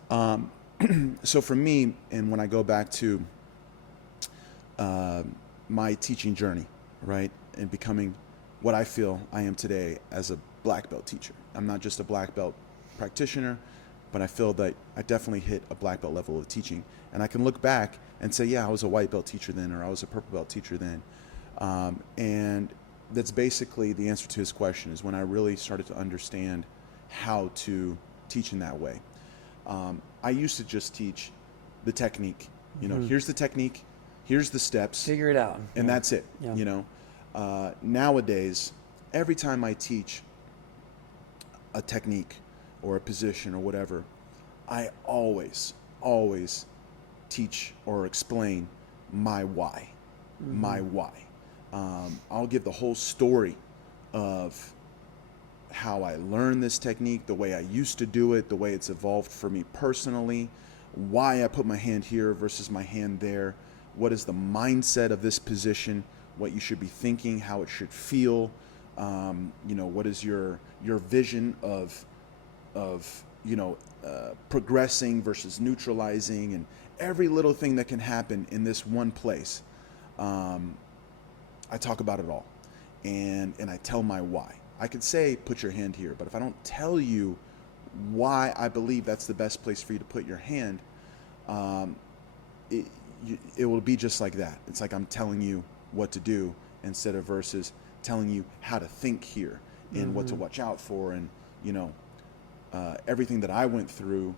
So for me, and when I go back to my teaching journey, right, and becoming what I feel I am today as a black belt teacher. I'm not just a black belt practitioner, but I feel that I definitely hit a black belt level of teaching. And I can look back and say, yeah, I was a white belt teacher then, or I was a purple belt teacher then. And that's basically the answer to his question, is when I really started to understand how to teach in that way. I used to just teach the technique. Here's the technique, here's the steps, figure it out, and that's it. Nowadays, every time I teach a technique or a position or whatever, I always teach or explain my why. My why. I'll give the whole story of how I learned this technique, the way I used to do it, the way it's evolved for me personally, why I put my hand here versus my hand there, what is the mindset of this position, what you should be thinking, how it should feel, what is your vision of progressing versus neutralizing, and every little thing that can happen in this one place. I talk about it all, and I tell my why. I could say, put your hand here, but if I don't tell you why I believe that's the best place for you to put your hand, it will be just like that. It's like I'm telling you what to do instead of versus telling you how to think here and what to watch out for, and everything that I went through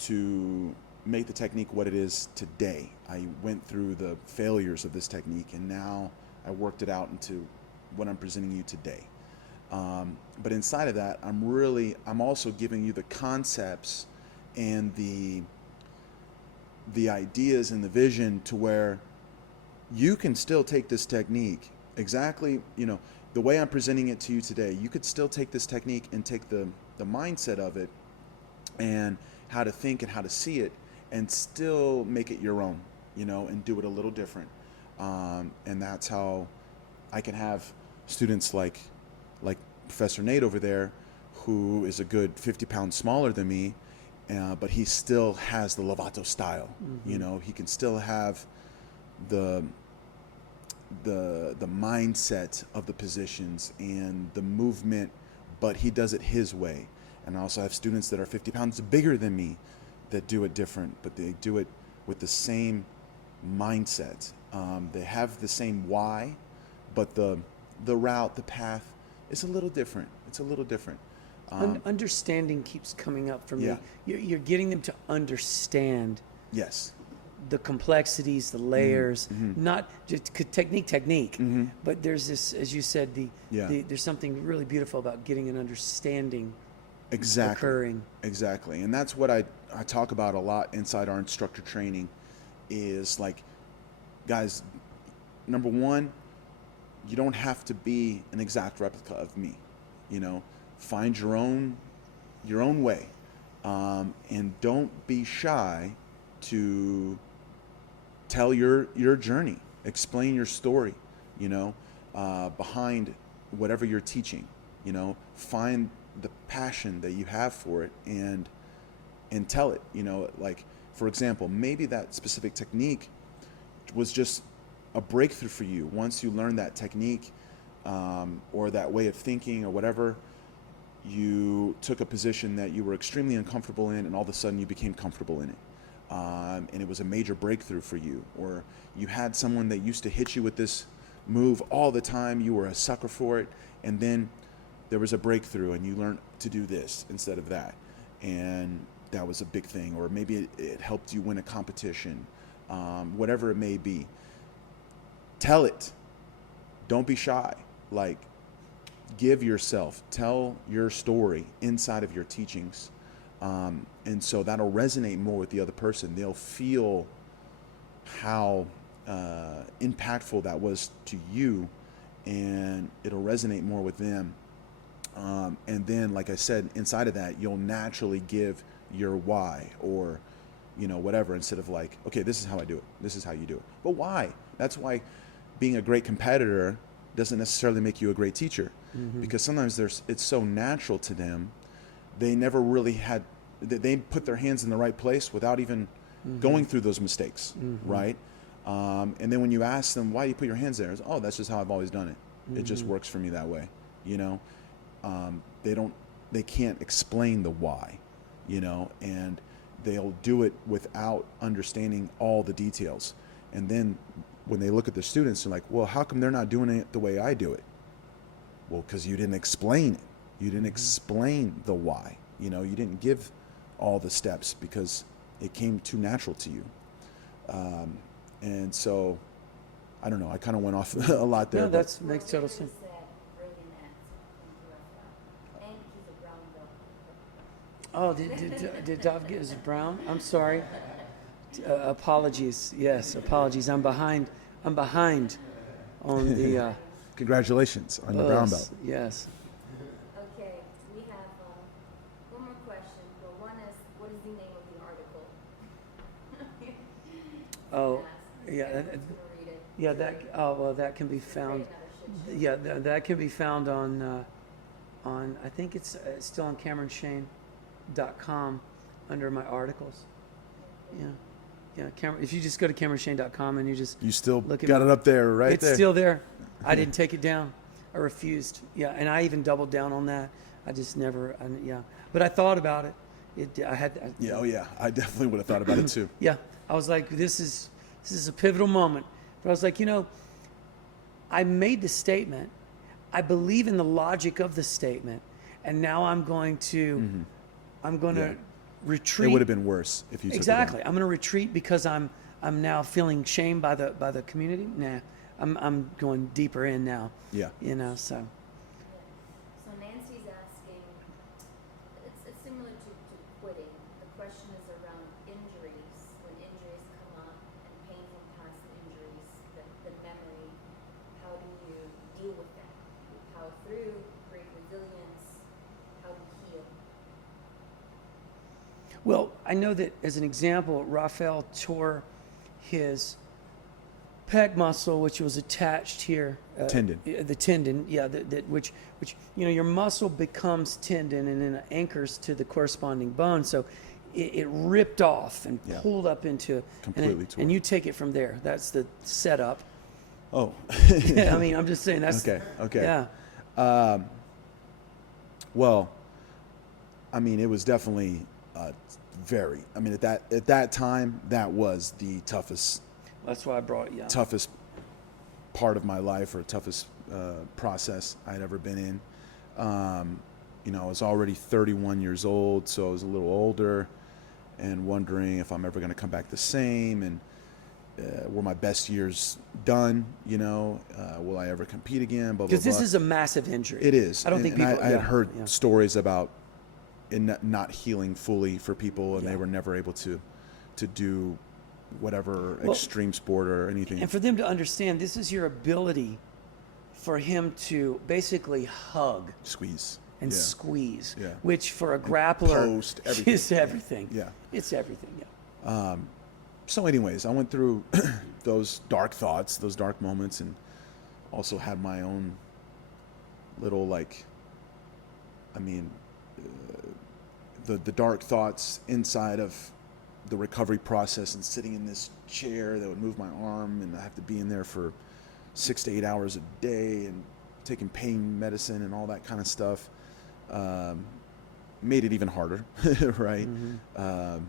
to make the technique what it is today. I went through the failures of this technique, and now I worked it out into what I'm presenting you today. But inside of that, I'm also giving you the concepts and the ideas and the vision to where you can still take this technique exactly, the way I'm presenting it to you today. You could still take this technique and take the mindset of it and how to think and how to see it, and still make it your own, and do it a little different. And that's how I can have students like Professor Nate over there, who is a good 50 pounds smaller than me, but he still has the Lovato style. He can still have the mindset of the positions and the movement, but he does it his way. And I also have students that are 50 pounds bigger than me that do it different, but they do it with the same mindset. They have the same why, but the route, the path is a little different. It's a little different. Understanding keeps coming up for me. Yeah. You're getting them to understand Yes. the complexities, the layers, not just technique, but there's this, as you said, there's something really beautiful about getting an understanding occurring. Exactly. And that's what I talk about a lot inside our instructor training, is like, guys, number one, you don't have to be an exact replica of me. Find your own way, and don't be shy to tell your journey, explain your story, behind whatever you're teaching. Find the passion that you have for it and tell it. Like, for example, maybe that specific technique was just a breakthrough for you. Once you learn that technique, or that way of thinking or whatever, you took a position that you were extremely uncomfortable in, and all of a sudden you became comfortable in it. And it was a major breakthrough for you. Or you had someone that used to hit you with this move all the time, you were a sucker for it, and then there was a breakthrough and you learned to do this instead of that. And that was a big thing. Or maybe it helped you win a competition, whatever it may be. Tell it. Don't be shy. Like, give yourself, tell your story inside of your teachings. And so that'll resonate more with the other person. They'll feel how impactful that was to you, and it'll resonate more with them. And then, like I said, inside of that, you'll naturally give your why, or, you know, whatever, instead of like, okay, this is how I do it. This is how you do it. But why? That's why being a great competitor doesn't necessarily make you a great teacher, because sometimes it's so natural to them. They never really they put their hands in the right place without even going through those mistakes, right? And then when you ask them, why do you put your hands there? It's, oh, that's just how I've always done it. It just works for me that way, you know? They can't explain the why, you know, and they'll do it without understanding all the details. And then when they look at the students, they're like, well, how come they're not doing it the way I do it? Well, because you didn't explain it. You didn't explain the why. You know, you didn't give all the steps because it came too natural to you. And so, I don't know, I kind of went off a lot there. No, that makes total sense. Oh, did Dov get his brown? I'm sorry. Apologies. Yes, apologies. I'm behind on the. Congratulations on the brown belt. Yes. Okay, we have one more question. Well, one is, what is the name of the article? Oh, yeah. I'm just gonna read it. Yeah, that can be found. Yeah, that can be found on I think it's still on CameronShayne.com under my articles. Yeah, if you just go to CameronShayne.com and you still got it up there, right? It's still there. I didn't take it down. I refused. Yeah, and I even doubled down on that. I just never. But I thought about it. I definitely would have thought about it too. Yeah, I was like, this is a pivotal moment. But I was like, I made the statement. I believe in the logic of the statement, and now I'm going to retreat. It would have been worse if you took exactly. it down. I'm going to retreat because I'm now feeling shamed by the community. Nah, I'm going deeper in now. Yeah. So So. Nancy's asking, it's similar to quitting. The question is around injuries. When injuries come up and painful past injuries, the memory, how do you deal with that? Power through, create resilience, how to heal? Well, I know that as an example, Rafael tore his pec muscle, which was attached here. Tendon. The tendon, yeah, which your muscle becomes tendon and then it anchors to the corresponding bone. So it ripped off and pulled up into completely tore. And you take it from there. That's the setup. Oh. Yeah, I mean, I'm just saying that's okay. Yeah. Well, I mean, it was definitely at that time, that was the toughest. That's why I brought it. Yeah. Toughest part of my life, or toughest process I'd ever been in. I was already 31 years old, so I was a little older, and wondering if I'm ever going to come back the same, and were my best years done? Will I ever compete again? Because this is a massive injury. It is. I don't think people. I had heard stories about it not healing fully for people, and they were never able to do whatever extreme sport or anything. And for them to understand, this is your ability for him to basically hug, squeeze, squeeze, yeah. Which for a grappler Post, everything. is everything. Yeah. It's everything, yeah. So anyways, I went through those dark thoughts, those dark moments, and also had my own little, the dark thoughts inside of the recovery process, and sitting in this chair that would move my arm, and I have to be in there for 6 to 8 hours a day, and taking pain medicine and all that kind of stuff, made it even harder, right? Mm-hmm.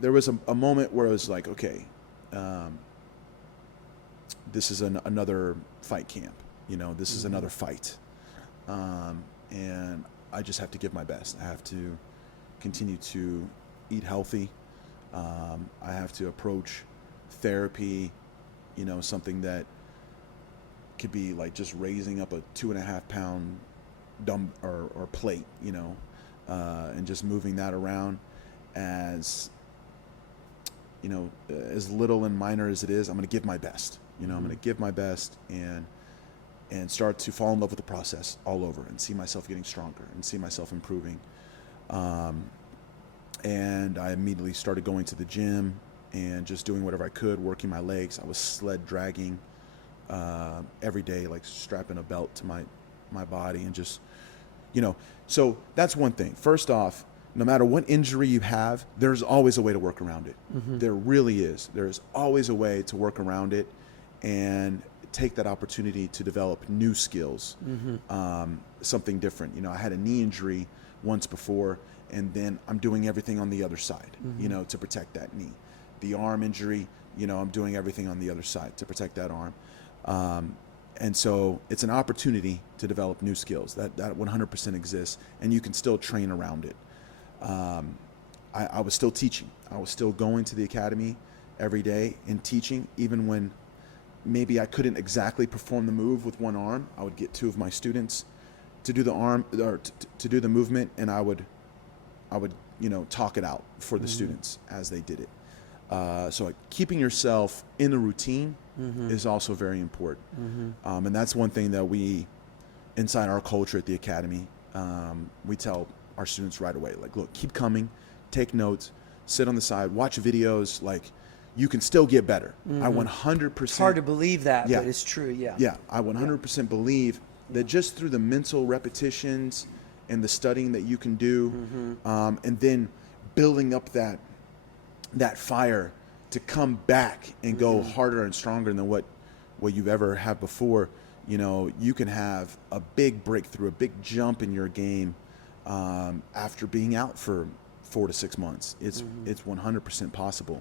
There was a moment where I was like, okay, this is another fight camp, this is another fight, and I just have to give my best. I have to continue to eat healthy. I have to approach therapy, something that could be like just raising up a 2.5 pound dumb or plate, and just moving that around. as, you know, as little and minor as it is, I'm going to give my best. You know, I'm going to give my best and start to fall in love with the process all over and see myself getting stronger and see myself improving. And I immediately started going to the gym and just doing whatever I could, working my legs. I was sled dragging every day, like strapping a belt to my body and just, you know. So that's one thing. First off, no matter what injury you have, there's always a way to work around it. There really is. There's always a way to work around it and take that opportunity to develop new skills, something different. You know, I had a knee injury once before, and then I'm doing everything on the other side, you know, to protect that knee. The arm injury, you know, I'm doing everything on the other side to protect that arm. And so it's an opportunity to develop new skills that 100% exists, and you can still train around it. I was still teaching. I was still going to the academy every day and teaching, even when maybe I couldn't exactly perform the move with one arm. I would get two of my students to do the arm or to do the movement, and I would, you know, talk it out for the students as they did it. So keeping yourself in the routine is also very important. And that's one thing that we, inside our culture at the academy, we tell our students right away, like, look, keep coming, take notes, sit on the side, watch videos, like, you can still get better. I 100%. It's hard to believe that, Yeah. but it's true. Yeah. Yeah, I 100% believe that just through the mental repetitions and the studying that you can do, and then building up that fire to come back and go harder and stronger than what you've ever had before, you know, you can have a big breakthrough, a big jump in your game after being out for 4 to 6 months. It's 100% possible.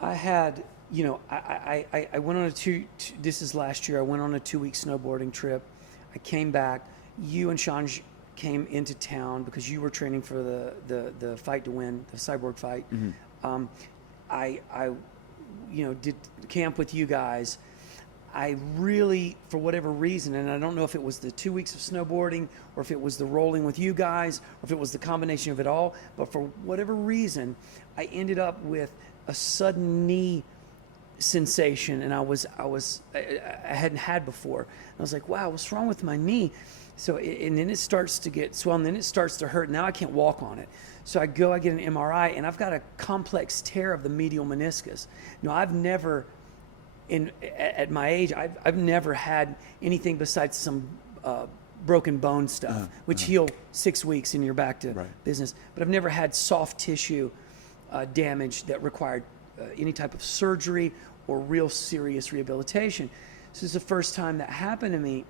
I had, you know, I went on this is last year, I went on a 2-week snowboarding trip. I came back. You and Shayne came into town because you were training for the fight to win, the cyborg fight. I you know, did camp with you guys. I really, for whatever reason, and I don't know if it was the 2 weeks of snowboarding or if it was the rolling with you guys or if it was the combination of it all, but for whatever reason, I ended up with a sudden knee sensation, and I hadn't had before. And I was like, wow, what's wrong with my knee? So, and then it starts to get swollen, then it starts to hurt. Now I can't walk on it. So I get an MRI, and I've got a complex tear of the medial meniscus. Now, I've never, at my age, I've never had anything besides some broken bone stuff, which heal 6 weeks and you're back to business. But I've never had soft tissue damage that required any type of surgery or real serious rehabilitation. So this is the first time that happened to me,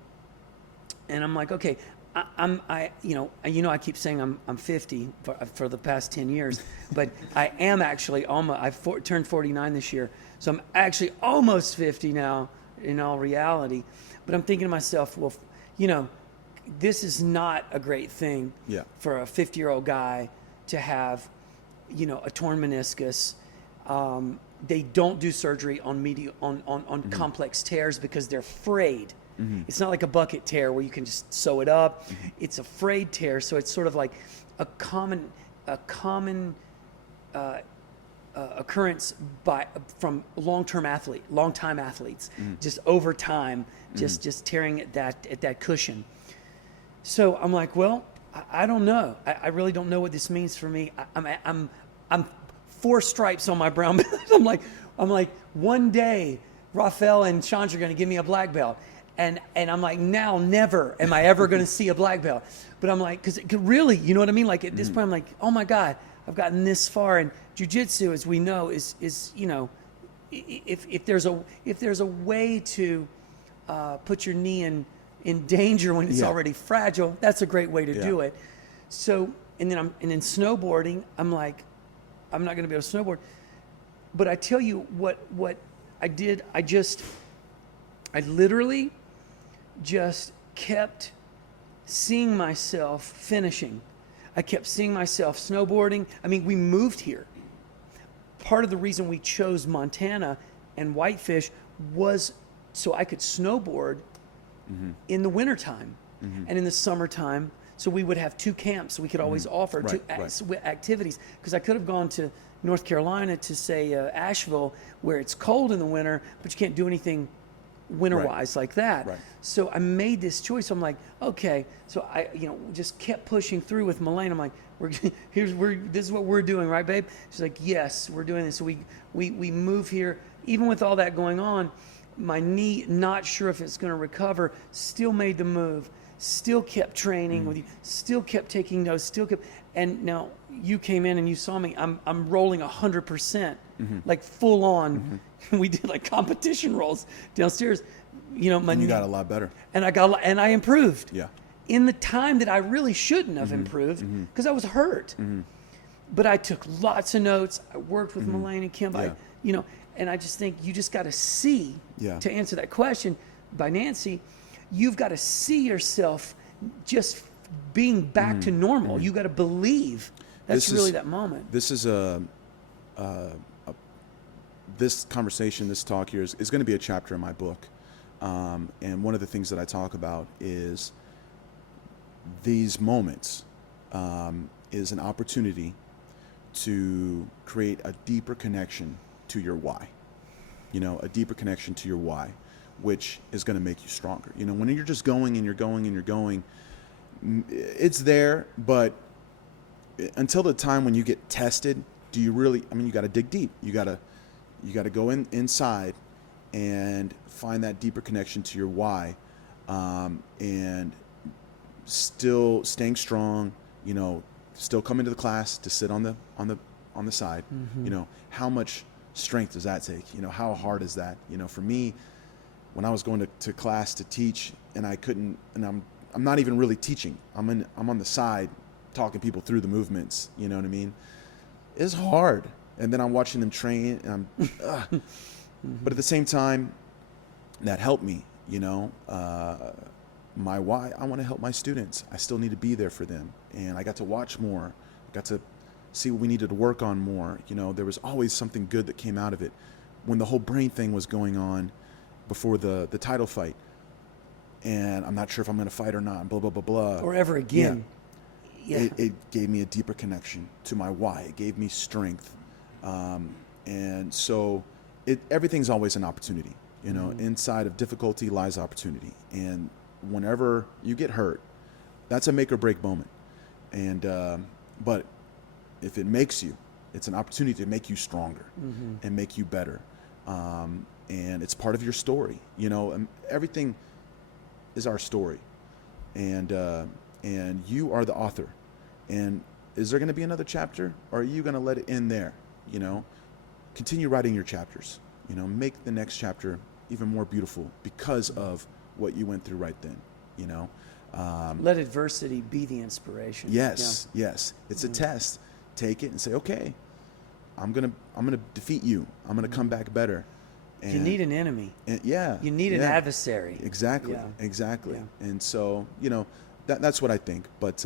and I'm like, okay, I I keep saying I'm 50 for the past 10 years, but I am actually almost. Turned 49 this year, so I'm actually almost 50 now in all reality. But I'm thinking to myself, well, you know, this is not a great thing for a 50-year-old guy to have, you know, a torn meniscus. They don't do surgery on complex tears because they're afraid. It's not like a bucket tear where you can just sew it up. It's a frayed tear, so it's sort of like a common occurrence from long-time athletes, just over time, just tearing at that cushion. So I'm like, well, I don't know. I really don't know what this means for me. I'm 4 stripes on my brown belt. I'm like, one day, Rafael and Shayne are going to give me a black belt. And I'm like, now, never am I ever going to see a black belt. But I'm like, because really, you know what I mean? Like at this point, I'm like, oh my God, I've gotten this far. And jiu-jitsu, as we know, is you know, if there's a way to put your knee in danger when it's already fragile, that's a great way to do it. So, and then snowboarding, I'm like, I'm not going to be able to snowboard. But I tell you what I did, I literally just kept seeing myself finishing. I kept seeing myself snowboarding. I mean, we moved here. Part of the reason we chose Montana and Whitefish was so I could snowboard in the wintertime. And in the summertime, So we would have 2 camps we could always offer, Right, 2 activities. Because I could have gone to North Carolina to, say, Asheville, where it's cold in the winter, but you can't do anything winter-wise like that. Right. So I made this choice. I'm like, okay. So I, just kept pushing through with Melaine. I'm like, this is what we're doing, right, babe? She's like, yes, we're doing this. So we move here, even with all that going on. My knee, not sure if it's going to recover, still made the move, still kept training with you, still kept taking notes, and now you came in and you saw me. I'm rolling 100%, like full on. We did like competition rolls downstairs. My And you knee, got a lot better. and I improved. Yeah. In the time that I really shouldn't have improved because I was hurt. But I took lots of notes. I worked with Melaine and Kim. Yeah. And I just think you just got to see, Yeah. to answer that question by Nancy, you've got to see yourself just being back to normal. You got to believe. That's really that moment. This is this conversation, this talk here is going to be a chapter in my book. And one of the things that I talk about is these moments is an opportunity to create a deeper connection to your why. A deeper connection to your why, which is going to make you stronger. When you're just going and you're going and you're going, it's there, but until the time when you get tested, do you really, you got to dig deep. You got to go inside and find that deeper connection to your why, and still staying strong, still coming to the class to sit on the side. How much strength does that take? How hard is that? For me, when I was going to class to teach and I couldn't, and I'm not even really teaching. I'm on the side talking people through the movements. You know what I mean? It's hard. And then I'm watching them train and I'm, but at the same time, that helped me, my why, I want to help my students. I still need to be there for them. And I got to watch more, got to see what we needed to work on more. There was always something good that came out of it. When the whole brain thing was going on before the title fight, and I'm not sure if I'm going to fight or not, blah, blah, blah, blah. Or ever again. Yeah. It gave me a deeper connection to my why. It gave me strength. And so everything's always an opportunity. Inside of difficulty lies opportunity. And whenever you get hurt, that's a make or break moment. And but if it makes you, it's an opportunity to make you stronger and make you better. And it's part of your story. And everything is our story. And you are the author. And is there going to be another chapter, or are you going to let it end there? Continue writing your chapters. Make the next chapter even more beautiful because of what you went through right then. Let adversity be the inspiration. Yes, yes. It's a test. Take it and say, okay, I'm gonna defeat you. I'm gonna come back better. And you need an enemy. You need an adversary. Exactly. Yeah. Exactly. Yeah. And so that's what I think. But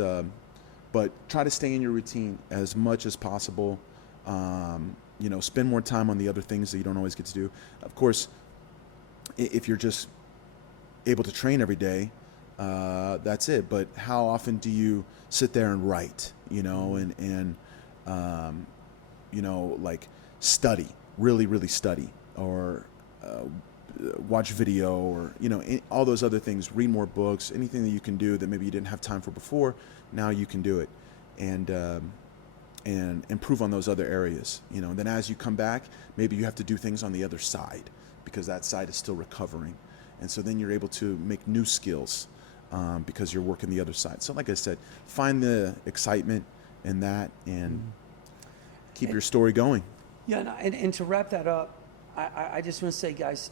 try to stay in your routine as much as possible. Spend more time on the other things that you don't always get to do. Of course, if you're just able to train every day, that's it. But how often do you sit there and write, and like study, really study, or watch video, or, all those other things, read more books, anything that you can do that maybe you didn't have time for before, now you can do it. And improve on those other areas, and then as you come back, maybe you have to do things on the other side because that side is still recovering. And so then you're able to make new skills because you're working the other side. So like I said, find the excitement in that and keep your story going. Yeah, and to wrap that up, I just want to say, guys,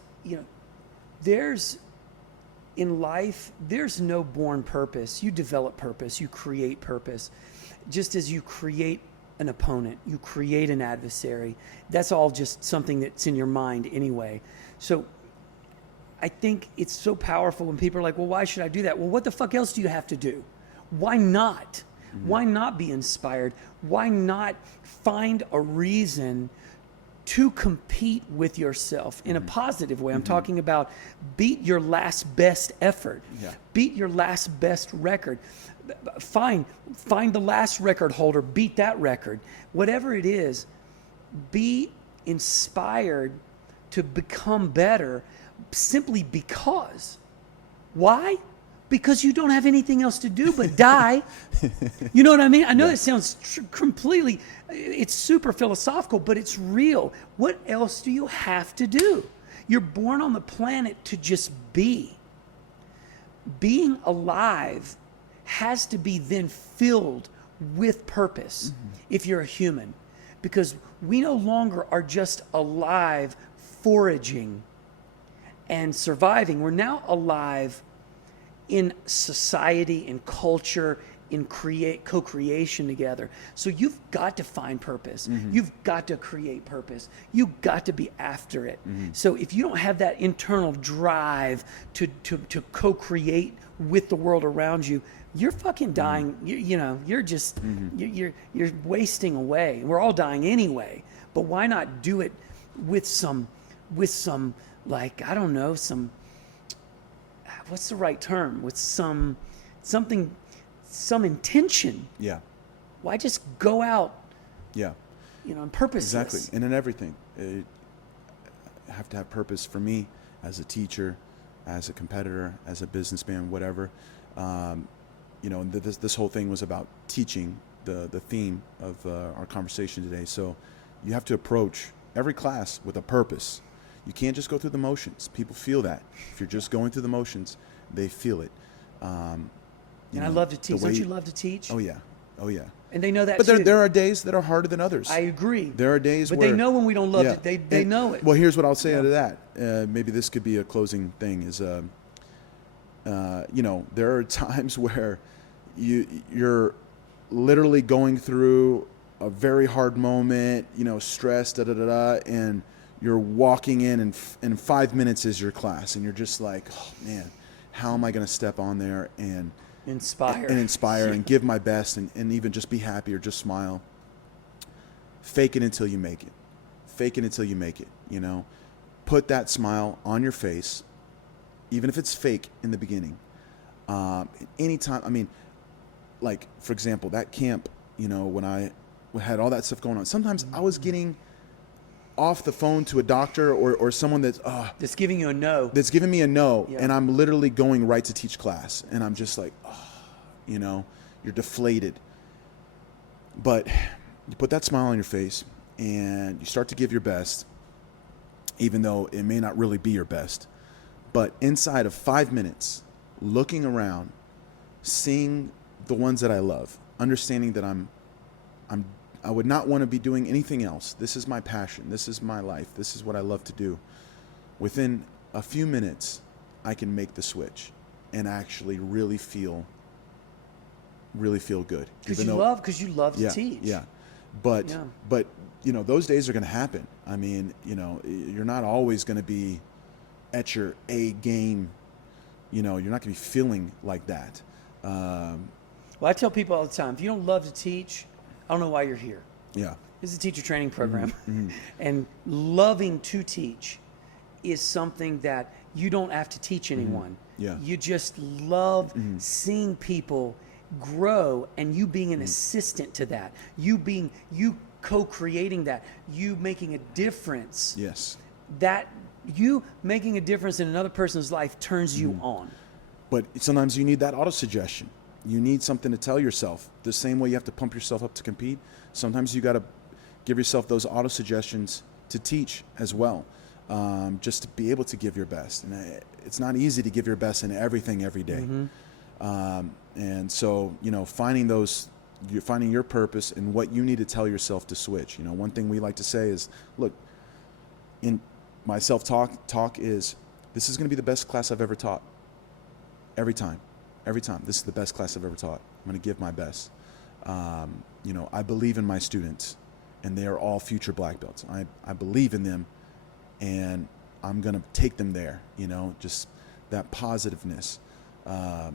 in life, there's no born purpose. You develop purpose. You create purpose. Just as you create an opponent, you create an adversary. That's all just something that's in your mind anyway. So I think it's so powerful when people are like, well, why should I do that? Well, what the fuck else do you have to do? Why not? Why not be inspired? Why not find a reason to compete with yourself in a positive way? I'm talking about beat your last best effort. Yeah. Beat your last best record. find the last record holder, beat that record. Whatever it is, be inspired to become better simply because. Why? Because you don't have anything else to do but die. You know what I mean? I know that sounds completely, it's super philosophical, but it's real. What else do you have to do? You're born on the planet to just be. Being alive has to be then filled with purpose if you're a human, because we no longer are just alive foraging and surviving. We're now alive in society, in culture, in co-creation together. So you've got to find purpose. You've got to create purpose. You've got to be after it. So if you don't have that internal drive to co-create with the world around you, you're fucking dying. You're just you're wasting away. We're all dying anyway. But why not do it with some like, I don't know, some, what's the right term? With some intention. Yeah. Why just go out, Yeah. and purposeless? Exactly. And in everything, I have to have purpose. For me, as a teacher, as a competitor, as a businessman, whatever. This whole thing was about teaching, the theme of our conversation today. So you have to approach every class with a purpose. You can't just go through the motions. People feel that. If you're just going through the motions, they feel it. I love to teach. Don't you love to teach? Oh, yeah. Oh, yeah. And they know that But too. there are days that are harder than others. I agree. There are days but where... they know when we don't love it. They know it. Well, here's what I'll say out of that. Maybe this could be a closing thing is, there are times where you're literally going through a very hard moment, stress, and you're walking in and 5 minutes is your class, and you're just like, oh man, how am I going to step on there and inspire and give my best and even just be happy or just smile. Fake it until you make it. Fake it until you make it, Put that smile on your face, even if it's fake in the beginning. Anytime, like, for example, that camp, when I had all that stuff going on, sometimes I was getting off the phone to a doctor or someone that's giving you a no. That's giving me a no, yeah. And I'm literally going right to teach class, and I'm just like, you're deflated. But you put that smile on your face, and you start to give your best, even though it may not really be your best. But inside of 5 minutes, looking around, seeing the ones that I love, understanding that I would not want to be doing anything else. This is my passion. This is my life. This is what I love to do. Within a few minutes, I can make the switch and actually really feel good. Because you love to teach. Yeah. But those days are going to happen. You're not always going to be at your A game. You're not going to be feeling like that. Well, I tell people all the time, if you don't love to teach, I don't know why you're here. Yeah. This is a teacher training program. And loving to teach is something that you don't have to teach anyone. Yeah. You just love seeing people grow and you being an assistant to that. You co-creating that. You making a difference. Yes. That you making a difference in another person's life turns you on. But sometimes you need that auto-suggestion. You need something to tell yourself. The same way you have to pump yourself up to compete, sometimes you got to give yourself those auto-suggestions to teach as well, just to be able to give your best. And it's not easy to give your best in everything every day. And so, finding your purpose and what you need to tell yourself to switch. One thing we like to say is, look, in my self-talk is, this is going to be the best class I've ever taught. Every time. This is the best class I've ever taught. I'm going to give my best. I believe in my students, and they are all future black belts. I believe in them, and I'm going to take them there, just that positiveness. So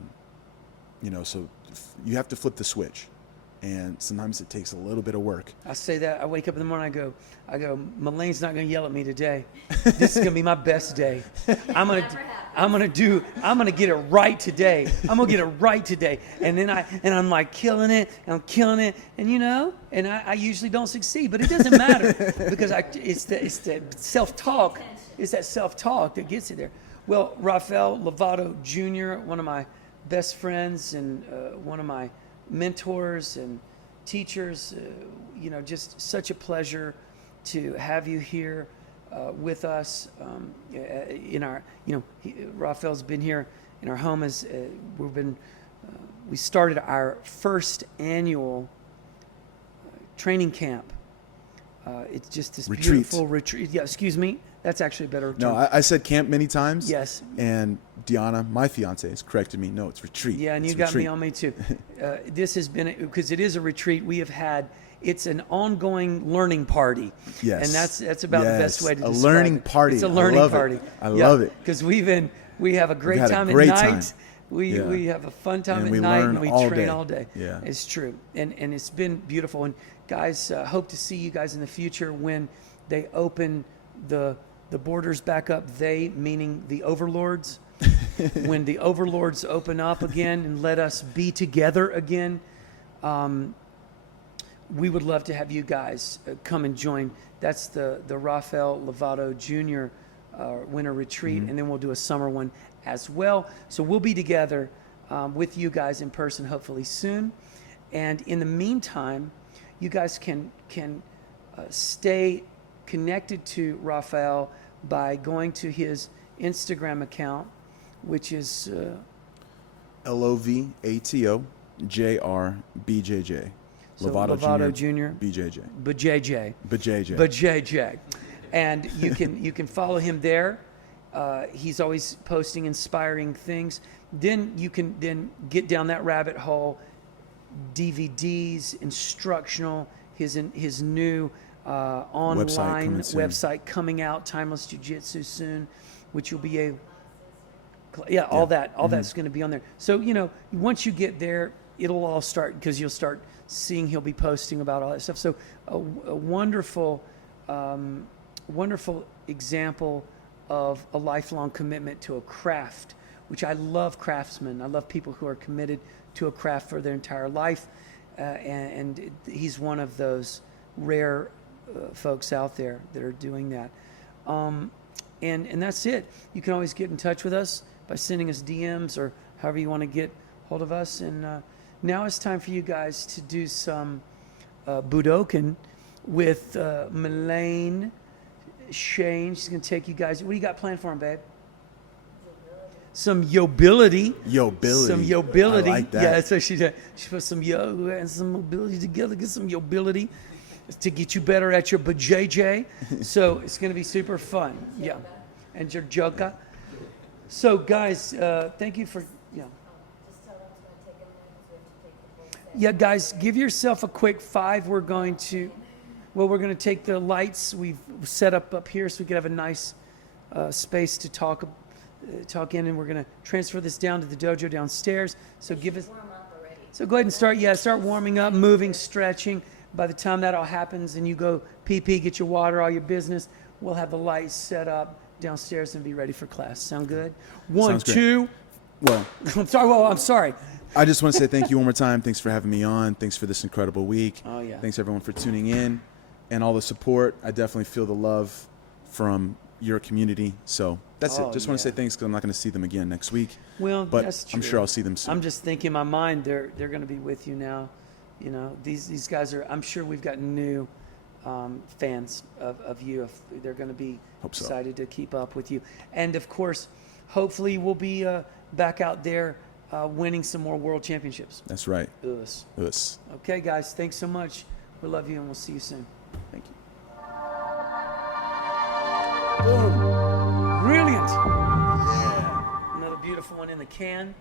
you have to flip the switch. and sometimes it takes a little bit of work. I say that. I wake up in the morning. I go. Malane's not going to yell at me today. This is going to be my best day. I'm gonna get it right today. I'm gonna get it right today. And then I'm like killing it. And I'm killing it. And and I usually don't succeed, but it doesn't matter because it's the self-talk. It's that self-talk that gets you there. Well, Rafael Lovato Jr., one of my best friends and one of my mentors and teachers, just such a pleasure to have you here with us in our, Rafael's been here in our home as we started our first annual training camp. It's just this Retreat. beautiful retreat. Yeah, excuse me. That's actually a better term. No, I said camp many times. Yes. And Deanna, my fiance, has corrected me. No, it's retreat. Yeah, and you got me on me too. This has been, because it is a retreat, we have had, it's an ongoing learning party. Yes. And that's about the best way to describe it. A learning party. It's a learning party. I love it. Because we have a great time at night. We have a fun time at night, and we train all day. Yeah. It's true. And it's been beautiful. And guys, hope to see you guys in the future when they open the borders back up, they meaning the overlords. When the overlords open up again and let us be together again, we would love to have you guys come and join. That's the Rafael Lovato Jr. Winter Retreat, and then we'll do a summer one as well. So we'll be together with you guys in person hopefully soon. And in the meantime, you guys can stay connected to Rafael by going to his Instagram account, which is Lovato JR BJJ. so Lovato Jr. BJJ. BJJ. And you can follow him there. He's always posting inspiring things. Then you can get down that rabbit hole. DVDs, instructional, his new online website coming out, Timeless Jiu-Jitsu soon, which you'll be able. Yeah, all that's going to be on there. So once you get there, it'll all start because you'll start seeing he'll be posting about all that stuff. So a wonderful, wonderful example of a lifelong commitment to a craft, which I love craftsmen. I love people who are committed to a craft for their entire life, and he's one of those rare folks out there that are doing that. And that's it. You can always get in touch with us by sending us DMs or however you want to get hold of us. And now it's time for you guys to do some Budokon with Malane, Shayne. She's going to take you guys. What do you got planned for him, babe? Some yobility. Some yobility. I like that. Yeah, that's what she did. She put some yo and some mobility together, get some yobility to get you better at your BJJ. So it's going to be super fun. Yeah. And your joker. So, guys, thank you for, Just tell them it's going to take a minute because we have to take the whole set. Yeah, guys, give yourself a quick 5. We're going to take the lights we've set up here so we can have a nice space to talk in, and we're going to transfer this down to the dojo downstairs. So give us. Warm up already. So go ahead and start warming up, moving, stretching. By the time that all happens and you go pee, get your water, all your business, we'll have the lights set up downstairs and be ready for class. Sound good? 1, Sounds great. 2. Well, I'm sorry. I just want to say thank you one more time. Thanks for having me on. Thanks for this incredible week. Oh, yeah. Thanks everyone for tuning in and all the support. I definitely feel the love from your community. So that's it. Just want to say thanks because I'm not going to see them again next week. Well, but that's true. I'm sure I'll see them soon. I'm just thinking in my mind they're going to be with you now. These guys are. I'm sure we've got new fans of you. If they're going to be excited to keep up with you, and of course, hopefully we'll be back out there winning some more world championships. That's right. Us. Okay, guys. Thanks so much. We love you, and we'll see you soon. Thank you. Boom. Brilliant. Yeah. Another beautiful one in the can.